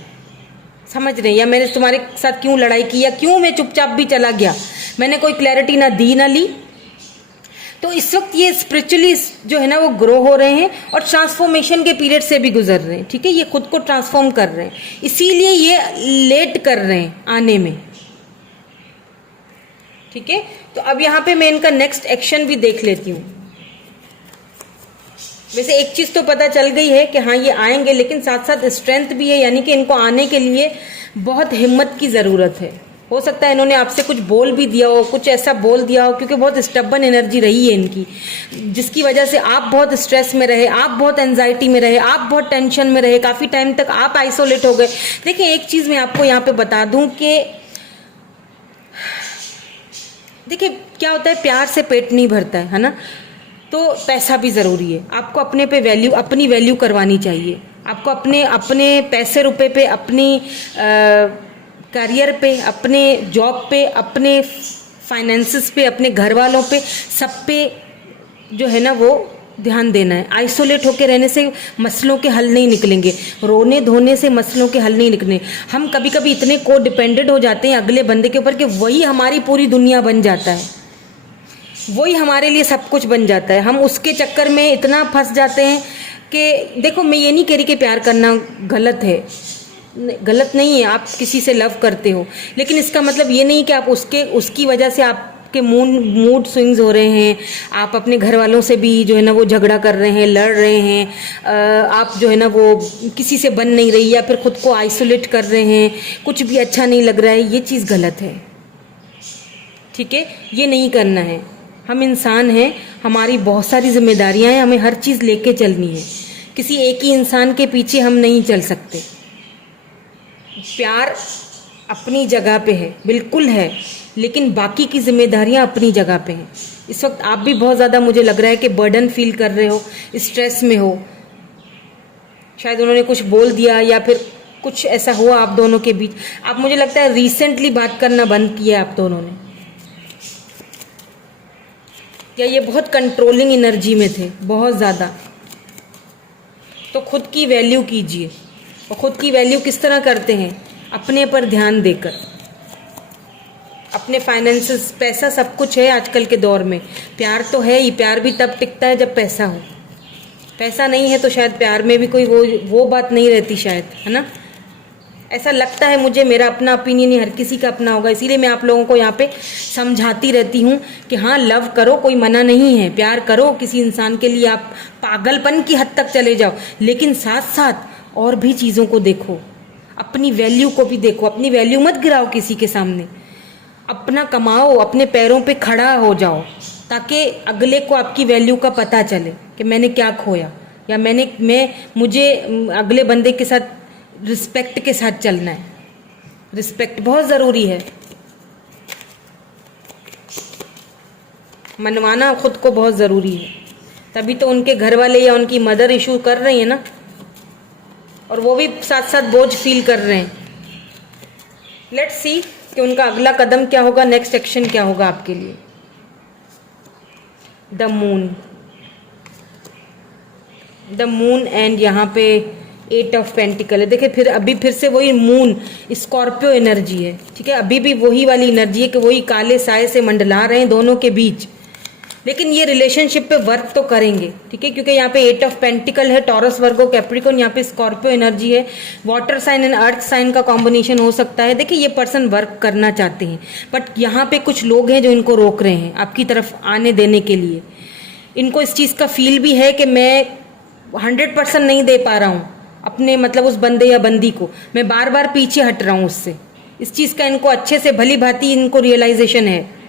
समझ रहे हैं, या मैंने तुम्हारे साथ क्यों लड़ाई की, या क्यों मैं चुपचाप भी चला गया, मैंने कोई क्लैरिटी ना दी ना ली। तो इस वक्त ये स्पिरिचुअली जो है ना वो ग्रो हो रहे हैं और ट्रांसफॉर्मेशन के पीरियड से भी गुजर रहे हैं। ठीक है, ये खुद को ट्रांसफॉर्म कर रहे हैं, इसीलिए ये लेट कर रहे हैं आने में। ठीक है, तो अब यहाँ पे मैं इनका नेक्स्ट एक्शन भी देख लेती हूँ। वैसे एक चीज तो पता चल गई है कि हाँ ये आएंगे, लेकिन साथ साथ स्ट्रेंथ भी है, यानी कि इनको आने के लिए बहुत हिम्मत की जरूरत है। हो सकता है इन्होंने आपसे कुछ बोल भी दिया हो, कुछ ऐसा बोल दिया हो, क्योंकि बहुत स्टबन एनर्जी रही है इनकी, जिसकी वजह से आप बहुत स्ट्रेस में रहे, आप बहुत एंजाइटी में रहे, आप बहुत टेंशन में रहे, काफ़ी टाइम तक आप आइसोलेट हो गए। देखिए एक चीज़ मैं आपको यहाँ पे बता दूं कि देखिए क्या होता है, प्यार से पेट नहीं भरता है ना, तो पैसा भी ज़रूरी है। आपको अपने पे अपनी वैल्यू करवानी चाहिए। आपको अपने पैसे रुपए पे, अपनी करियर पे, अपने जॉब पे, अपने फाइनेंसेस पे, अपने घर वालों पे, सब पे जो है ना वो ध्यान देना है। आइसोलेट होकर रहने से मसलों के हल नहीं निकलेंगे, रोने धोने से मसलों के हल नहीं निकले। हम कभी कभी इतने को डिपेंडेंट हो जाते हैं अगले बंदे के ऊपर कि वही हमारी पूरी दुनिया बन जाता है, वही हमारे लिए सब कुछ बन जाता है। हम उसके चक्कर में इतना फंस जाते हैं कि देखो, मैं ये नहीं कह रही कि प्यार करना गलत है, गलत नहीं है, आप किसी से लव करते हो, लेकिन इसका मतलब ये नहीं कि आप उसकी वजह से आपके मूड स्विंग्स हो रहे हैं, आप अपने घर वालों से भी जो है ना वो झगड़ा कर रहे हैं, लड़ रहे हैं, आप जो है ना वो किसी से बन नहीं रही, या फिर खुद को आइसोलेट कर रहे हैं, कुछ भी अच्छा नहीं लग रहा है, ये चीज़ गलत है। ठीक है, ये नहीं करना है। हम इंसान हैं, हमारी बहुत सारी जिम्मेदारियां हैं, हमें हर चीज़ लेके चलनी है। किसी एक ही इंसान के पीछे हम नहीं चल सकते। प्यार अपनी जगह पे है, बिल्कुल है, लेकिन बाकी की जिम्मेदारियां अपनी जगह पे हैं। इस वक्त आप भी बहुत ज़्यादा मुझे लग रहा है कि बर्डन फील कर रहे हो, स्ट्रेस में हो, शायद उन्होंने कुछ बोल दिया या फिर कुछ ऐसा हुआ आप दोनों के बीच। आप मुझे लगता है रिसेंटली बात करना बंद किया आप दोनों ने, या ये बहुत कंट्रोलिंग एनर्जी में थे, बहुत ज़्यादा। तो खुद की वैल्यू कीजिए, और खुद की वैल्यू किस तरह करते हैं, अपने पर ध्यान देकर। अपने फाइनेंसेस, पैसा सब कुछ है आजकल के दौर में, प्यार तो है ही, प्यार भी तब टिकता है जब पैसा हो। पैसा नहीं है तो शायद प्यार में भी कोई वो बात नहीं रहती शायद, है ना। ऐसा लगता है मुझे, मेरा अपना ओपिनियन है, हर किसी का अपना होगा, इसीलिए मैं आप लोगों को यहाँ पे समझाती रहती हूँ कि हाँ लव करो, कोई मना नहीं है, प्यार करो किसी इंसान के लिए, आप पागलपन की हद तक चले जाओ, लेकिन साथ साथ और भी चीज़ों को देखो, अपनी वैल्यू को भी देखो, अपनी वैल्यू मत गिराओ किसी के सामने। अपना कमाओ, अपने पैरों पे खड़ा हो जाओ, ताकि अगले को आपकी वैल्यू का पता चले कि मैंने क्या खोया, या मुझे अगले बंदे के साथ रिस्पेक्ट के साथ चलना है। रिस्पेक्ट बहुत ज़रूरी है, मनवाना खुद को बहुत ज़रूरी है। तभी तो उनके घर वाले या उनकी मदर इशू कर रही है ना, और वो भी साथ साथ बोझ फील कर रहे हैं। लेट्स सी कि उनका अगला कदम क्या होगा, नेक्स्ट एक्शन क्या होगा आपके लिए। द मून एंड यहाँ पे 8 ऑफ पेंटिकल है। देखिए फिर से वही मून स्कॉर्पियो एनर्जी है, ठीक है। अभी भी वही वाली एनर्जी है कि वही काले साए से मंडला रहे हैं दोनों के बीच, लेकिन ये रिलेशनशिप पे वर्क तो करेंगे, ठीक है, क्योंकि यहाँ पे 8 ऑफ पेंटिकल है, टॉरस, वर्गो, कैप्रिकॉर्न, यहाँ पे स्कॉर्पियो एनर्जी है, water sign and earth sign का कॉम्बिनेशन हो सकता है। देखिए ये पर्सन वर्क करना चाहते हैं, बट यहाँ पे कुछ लोग हैं जो इनको रोक रहे हैं आपकी तरफ आने देने के लिए। इनको इस चीज़ का फील भी है कि मैं 100% नहीं दे पा रहा हूँ अपने, मतलब उस बंदे या बंदी को, मैं बार बार पीछे हट रहा हूँ उससे। इस चीज़ का इनको अच्छे से भली भांति इनको रियलाइजेशन है।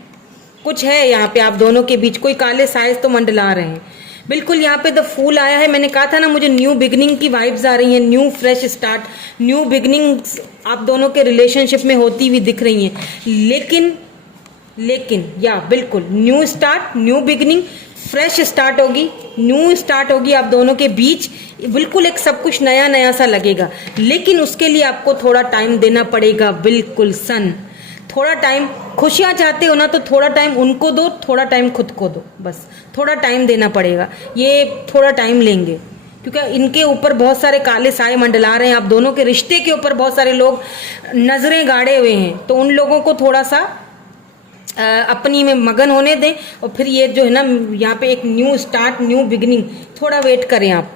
कुछ है यहाँ पे आप दोनों के बीच, कोई काले साइज तो मंडला रहे हैं। बिल्कुल यहाँ पे द फूल आया है। मैंने कहा था ना, मुझे न्यू बिगनिंग की वाइब्स आ रही हैं, new fresh start, new beginnings आप दोनों के रिलेशनशिप में होती हुई दिख रही हैं। लेकिन या बिल्कुल new start, new beginning, fresh start होगी, न्यू स्टार्ट होगी आप दोनों के बीच। बिल्कुल एक सब कुछ नया नया सा लगेगा, लेकिन उसके लिए आपको थोड़ा टाइम देना पड़ेगा। बिल्कुल सन, थोड़ा टाइम। खुशियाँ चाहते हो ना, तो थोड़ा टाइम उनको दो, थोड़ा टाइम खुद को दो, बस थोड़ा टाइम देना पड़ेगा। ये थोड़ा टाइम लेंगे, क्योंकि इनके ऊपर बहुत सारे काले साए मंडला रहे हैं। आप दोनों के रिश्ते के ऊपर बहुत सारे लोग नजरें गाड़े हुए हैं, तो उन लोगों को थोड़ा सा अपनी में मगन होने दें, और फिर ये जो है ना, यहाँ पे एक न्यू स्टार्ट, न्यू बिगिनिंग, थोड़ा वेट करें आप।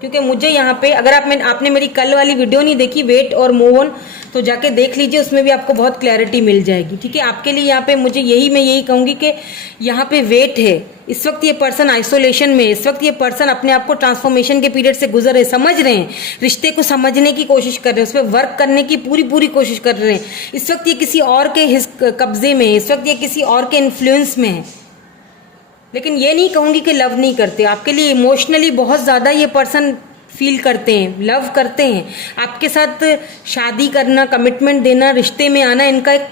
क्योंकि मुझे यहाँ पे, अगर आपने मेरी कल वाली वीडियो नहीं देखी, वेट और मूव ऑन, तो जाके देख लीजिए, उसमें भी आपको बहुत क्लैरिटी मिल जाएगी, ठीक है। आपके लिए यहाँ पे मैं यही कहूँगी कि यहाँ पे वेट है। इस वक्त ये पर्सन आइसोलेशन में, इस वक्त ये पर्सन अपने आप को ट्रांसफॉर्मेशन के पीरियड से गुजर रहे, समझ रहे हैं, रिश्ते को समझने की कोशिश कर रहे हैं, उस पर वर्क करने की पूरी कोशिश कर रहे हैं। इस वक्त ये किसी और के कब्जे में है, इस वक्त ये किसी और के इन्फ्लुएंस में है। लेकिन ये नहीं कहूँगी कि लव नहीं करते, आपके लिए इमोशनली बहुत ज़्यादा ये पर्सन फील करते हैं, लव करते हैं। आपके साथ शादी करना, कमिटमेंट देना, रिश्ते में आना इनका एक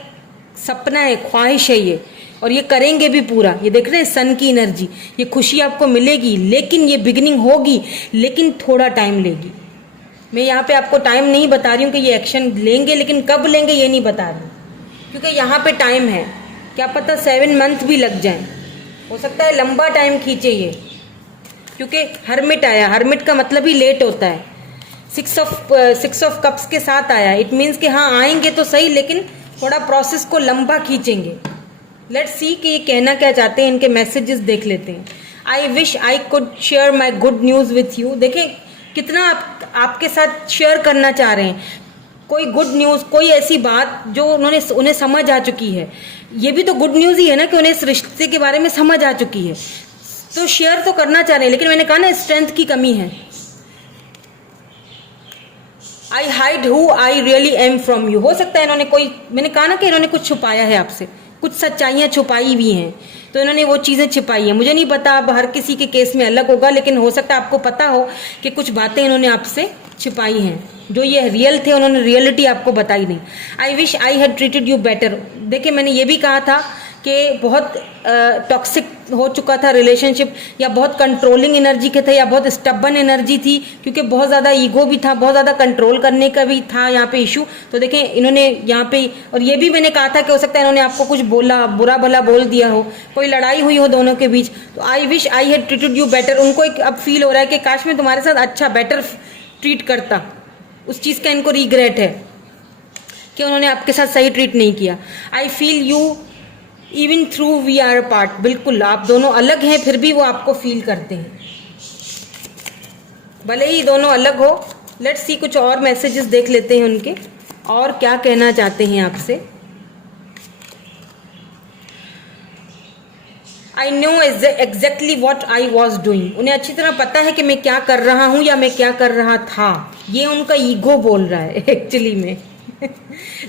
सपना है, ख्वाहिश है ये, और ये करेंगे भी पूरा। ये देख रहे हैं सन की एनर्जी, ये खुशी आपको मिलेगी, लेकिन ये बिगिनिंग होगी, लेकिन थोड़ा टाइम लेगी। मैं यहाँ पे आपको टाइम नहीं बता रही हूँ कि ये एक्शन लेंगे, लेकिन कब लेंगे ये नहीं बता रही, क्योंकि यहाँ पे टाइम है। क्या पता 7 मंथ भी लग जाए, हो सकता है लंबा टाइम खींचे ये, क्योंकि हर्मिट आया। हर्मिट का मतलब ही लेट होता है। 6 ऑफ कप्स के साथ आया, इट मीन्स कि हाँ आएंगे तो सही, लेकिन थोड़ा प्रोसेस को लंबा खींचेंगे। लेट्स सी कि ये कहना क्या चाहते हैं, इनके मैसेजेस देख लेते हैं। I wish I could share my good news with you. देखें कितना आपके साथ शेयर करना चाह रहे हैं, कोई गुड न्यूज़, कोई ऐसी बात जो उन्हें समझ आ चुकी है। ये भी तो गुड न्यूज़ ही है ना, कि उन्हें इस रिश्ते के बारे में समझ आ चुकी है, तो शेयर तो करना चाह रहे हैं। लेकिन मैंने कहा ना, स्ट्रेंथ की कमी है। आई hide who I really am from you. हो सकता है इन्होंने मैंने कहा ना कि इन्होंने कुछ छुपाया है आपसे, कुछ सच्चाइयाँ छुपाई हुई हैं, तो इन्होंने वो चीज़ें छिपाई हैं। मुझे नहीं पता, अब हर किसी के केस में अलग होगा, लेकिन हो सकता है आपको पता हो कि कुछ बातें इन्होंने आपसे छिपाई हैं, जो ये रियल थे, उन्होंने रियलिटी आपको बताई नहीं। I wish I had treated you better. देखिए मैंने ये भी कहा था कि बहुत टॉक्सिक हो चुका था रिलेशनशिप, या बहुत कंट्रोलिंग एनर्जी के थे, या बहुत स्टबन एनर्जी थी, क्योंकि बहुत ज़्यादा ईगो भी था, बहुत ज़्यादा कंट्रोल करने का भी था यहाँ पे इशू। तो देखें इन्होंने यहाँ पे, और ये भी मैंने कहा था कि हो सकता है इन्होंने आपको कुछ बोला, बुरा भला बोल दिया हो, कोई लड़ाई हुई हो दोनों के बीच। तो I wish I had treated you better. उनको एक अब फील हो रहा है कि काश मैं तुम्हारे साथ अच्छा, बेटर ट्रीट करता। उस चीज़ का इनको रिग्रेट है कि उन्होंने आपके साथ सही ट्रीट नहीं किया। I feel you even through we are apart. बिल्कुल आप दोनों अलग हैं, फिर भी वो आपको फील करते हैं, भले ही दोनों अलग हो। लेट्स सी, कुछ और मैसेजेस देख लेते हैं उनके, और क्या कहना चाहते हैं आपसे। I know exactly what I was doing. उन्हें अच्छी तरह पता है कि मैं क्या कर रहा हूँ या मैं क्या कर रहा था। ये उनका ईगो बोल रहा है एक्चुअली में,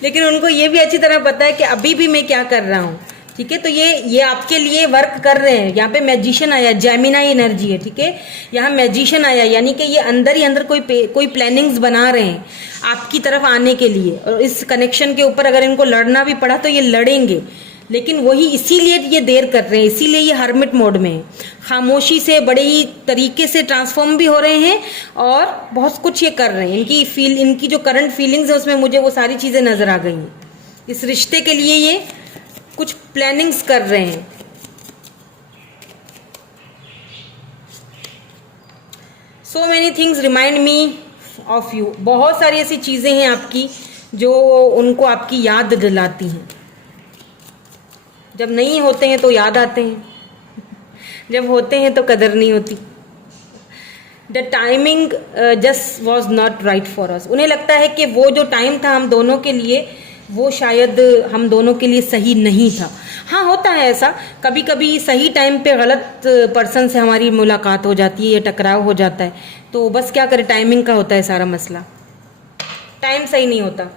लेकिन उनको ये भी अच्छी तरह पता है कि अभी भी मैं क्या कर रहा हूँ, ठीक है। तो ये आपके लिए वर्क कर रहे हैं। यहाँ पे मैजिशियन आया, जेमिनाई एनर्जी है, ठीक है। यहाँ मैजिशियन आया, यानी कि ये अंदर ही अंदर कोई प्लानिंग्स बना रहे हैं आपकी तरफ आने के लिए। और इस कनेक्शन के ऊपर अगर इनको लड़ना भी पड़ा तो ये लड़ेंगे, लेकिन वही इसीलिए ये देर कर रहे हैं, इसीलिए ये हर्मिट मोड में है। खामोशी से बड़े ही तरीके से ट्रांसफॉर्म भी हो रहे हैं और बहुत कुछ ये कर रहे हैं। इनकी जो करंट फीलिंग्स है उसमें मुझे वो सारी चीजें नजर आ गई हैं। इस रिश्ते के लिए ये कुछ प्लानिंग्स कर रहे हैं। So many things remind me of you. बहुत सारी ऐसी चीजें हैं आपकी जो उनको आपकी याद दिलाती हैं। जब नहीं होते हैं तो याद आते हैं, जब होते हैं तो कदर नहीं होती। The timing just was not right for us. उन्हें लगता है कि वो जो टाइम था हम दोनों के लिए, वो शायद हम दोनों के लिए सही नहीं था। हाँ, होता है ऐसा, कभी कभी सही टाइम पे गलत पर्सन से हमारी मुलाकात हो जाती है या टकराव हो जाता है, तो बस क्या करें, टाइमिंग का होता है सारा मसला। टाइम सही नहीं होता।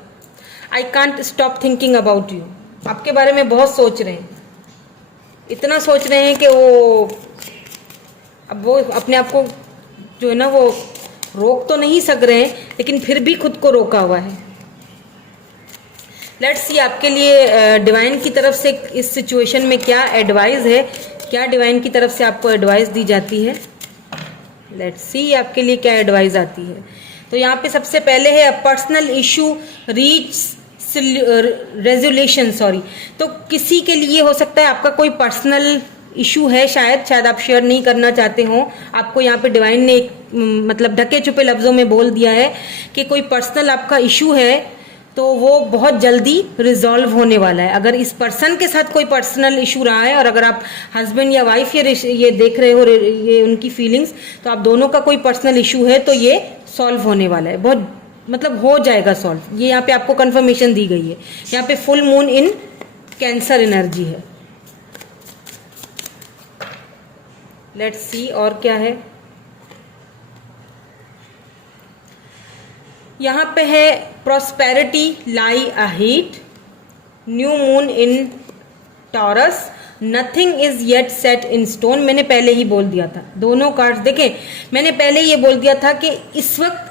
आई can't stop thinking about you. आपके बारे में बहुत सोच रहे हैं, इतना सोच रहे हैं कि अब वो अपने आप को जो है ना वो रोक तो नहीं सक रहे हैं, लेकिन फिर भी खुद को रोका हुआ है। लेट्स सी आपके लिए डिवाइन की तरफ से इस सिचुएशन में क्या एडवाइस है, क्या डिवाइन की तरफ से आपको एडवाइस दी जाती है। लेट्स सी आपके लिए क्या एडवाइस आती है। तो यहाँ पे सबसे पहले है पर्सनल इशू रीच रेजोल्यूशन। तो किसी के लिए हो सकता है आपका कोई पर्सनल इशू है, शायद आप शेयर नहीं करना चाहते हो। आपको यहाँ पे डिवाइन ने मतलब ढके छुपे लफ्जों में बोल दिया है कि कोई पर्सनल आपका इशू है तो वो बहुत जल्दी रिजॉल्व होने वाला है। अगर इस पर्सन के साथ कोई पर्सनल इशू रहा है और अगर आप हस्बैंड या वाइफ ये देख रहे हो, ये उनकी फीलिंग्स, तो आप दोनों का कोई पर्सनल इशू है तो ये सॉल्व होने वाला है, बहुत मतलब हो जाएगा सॉल्व। ये यहाँ पे आपको कंफर्मेशन दी गई है। यहाँ पे फुल मून इन कैंसर एनर्जी है। लेट्स सी और क्या है। यहाँ पे है prosperity lie ahead, new moon in taurus, nothing is yet set in stone. मैंने पहले ही बोल दिया था, दोनों कार्ड्स देखें, मैंने पहले ये बोल दिया था कि इस वक्त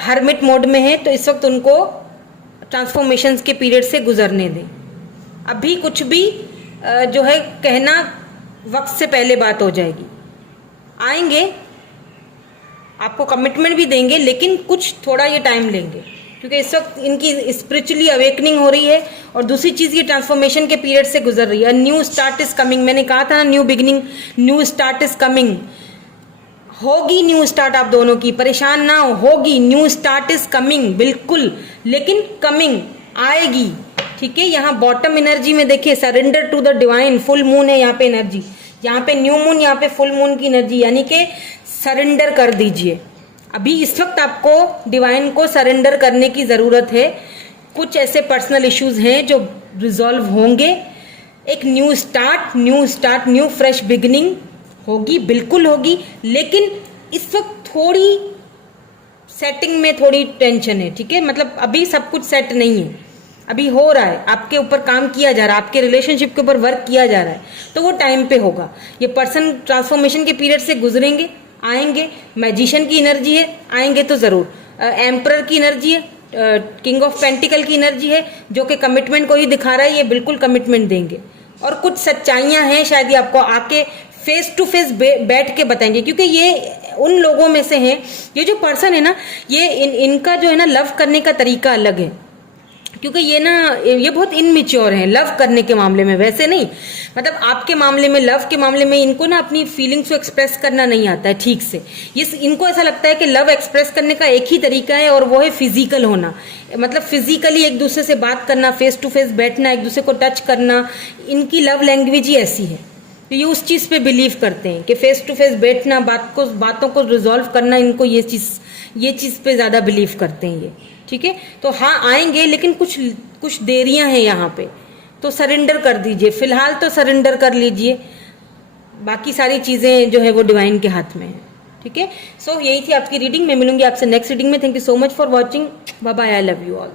हर्मिट मोड में है तो इस वक्त उनको ट्रांसफॉर्मेशंस के पीरियड से गुजरने दें। अभी कुछ भी जो है कहना वक्त से पहले बात हो जाएगी। आएंगे, आपको कमिटमेंट भी देंगे, लेकिन कुछ थोड़ा ये टाइम लेंगे क्योंकि इस वक्त इनकी स्पिरिचुअली अवेकनिंग हो रही है। और दूसरी चीज, ये ट्रांसफॉर्मेशन के पीरियड से गुजर रही है। New start is coming. मैंने कहा था ना, new beginning, new start is coming. होगी न्यू स्टार्ट, आप दोनों की परेशान ना होगी। न्यू स्टार्ट इज कमिंग, बिल्कुल, लेकिन कमिंग आएगी, ठीक है। यहाँ बॉटम एनर्जी में देखिए, surrender to the divine, full moon है यहाँ पे एनर्जी, यहाँ पे न्यू मून, यहाँ पे फुल मून की एनर्जी, यानी कि सरेंडर कर दीजिए। अभी इस वक्त आपको डिवाइन को सरेंडर करने की जरूरत है। कुछ ऐसे पर्सनल इश्यूज हैं जो रिजॉल्व होंगे। एक new start, new fresh beginning होगी, बिल्कुल होगी, लेकिन इस वक्त थोड़ी सेटिंग में थोड़ी टेंशन है, ठीक है। मतलब अभी सब कुछ सेट नहीं है, अभी हो रहा है, आपके ऊपर काम किया जा रहा है, आपके रिलेशनशिप के ऊपर वर्क किया जा रहा है, तो वो टाइम पे होगा। ये पर्सन ट्रांसफॉर्मेशन के पीरियड से गुजरेंगे, आएंगे। मैजिशियन की एनर्जी है, आएंगे तो जरूर। एम्परर की एनर्जी है, किंग ऑफ पेंटिकल की एनर्जी है, जो कि कमिटमेंट को ही दिखा रहा है। ये बिल्कुल कमिटमेंट देंगे। और कुछ सच्चाइयां हैं, शायद ये आपको आके फेस टू फेस बैठ के बताएंगे, क्योंकि ये उन लोगों में से हैं, ये जो पर्सन है ना, ये इनका जो है ना लव करने का तरीका अलग है। क्योंकि ये बहुत इनमेच्योर हैं लव करने के मामले में, वैसे नहीं, मतलब आपके मामले में, लव के मामले में इनको ना अपनी फीलिंग्स को एक्सप्रेस करना नहीं आता है ठीक से। इनको ऐसा लगता है कि लव एक्सप्रेस करने का एक ही तरीका है और वो है फिजिकल होना, मतलब फिजिकली एक दूसरे से बात करना, फेस टू फेस बैठना, एक दूसरे को टच करना। इनकी लव लैंग्वेज ही ऐसी है, तो ये उस चीज पे बिलीव करते हैं कि फेस टू फेस बैठना, बातों को रिजॉल्व करना, इनको ये चीज पे ज्यादा बिलीव करते हैं ये, ठीक है। तो हाँ, आएंगे, लेकिन कुछ देरियां हैं यहाँ पे, तो सरेंडर कर दीजिए फिलहाल, तो सरेंडर कर लीजिए। बाकी सारी चीजें जो है वो डिवाइन के हाथ में है, ठीक है। सो यही थी आपकी रीडिंग। मैं मिलूंगी आपसे नेक्स्ट रीडिंग में। Thank you so much for watching. Bye bye, I love you all.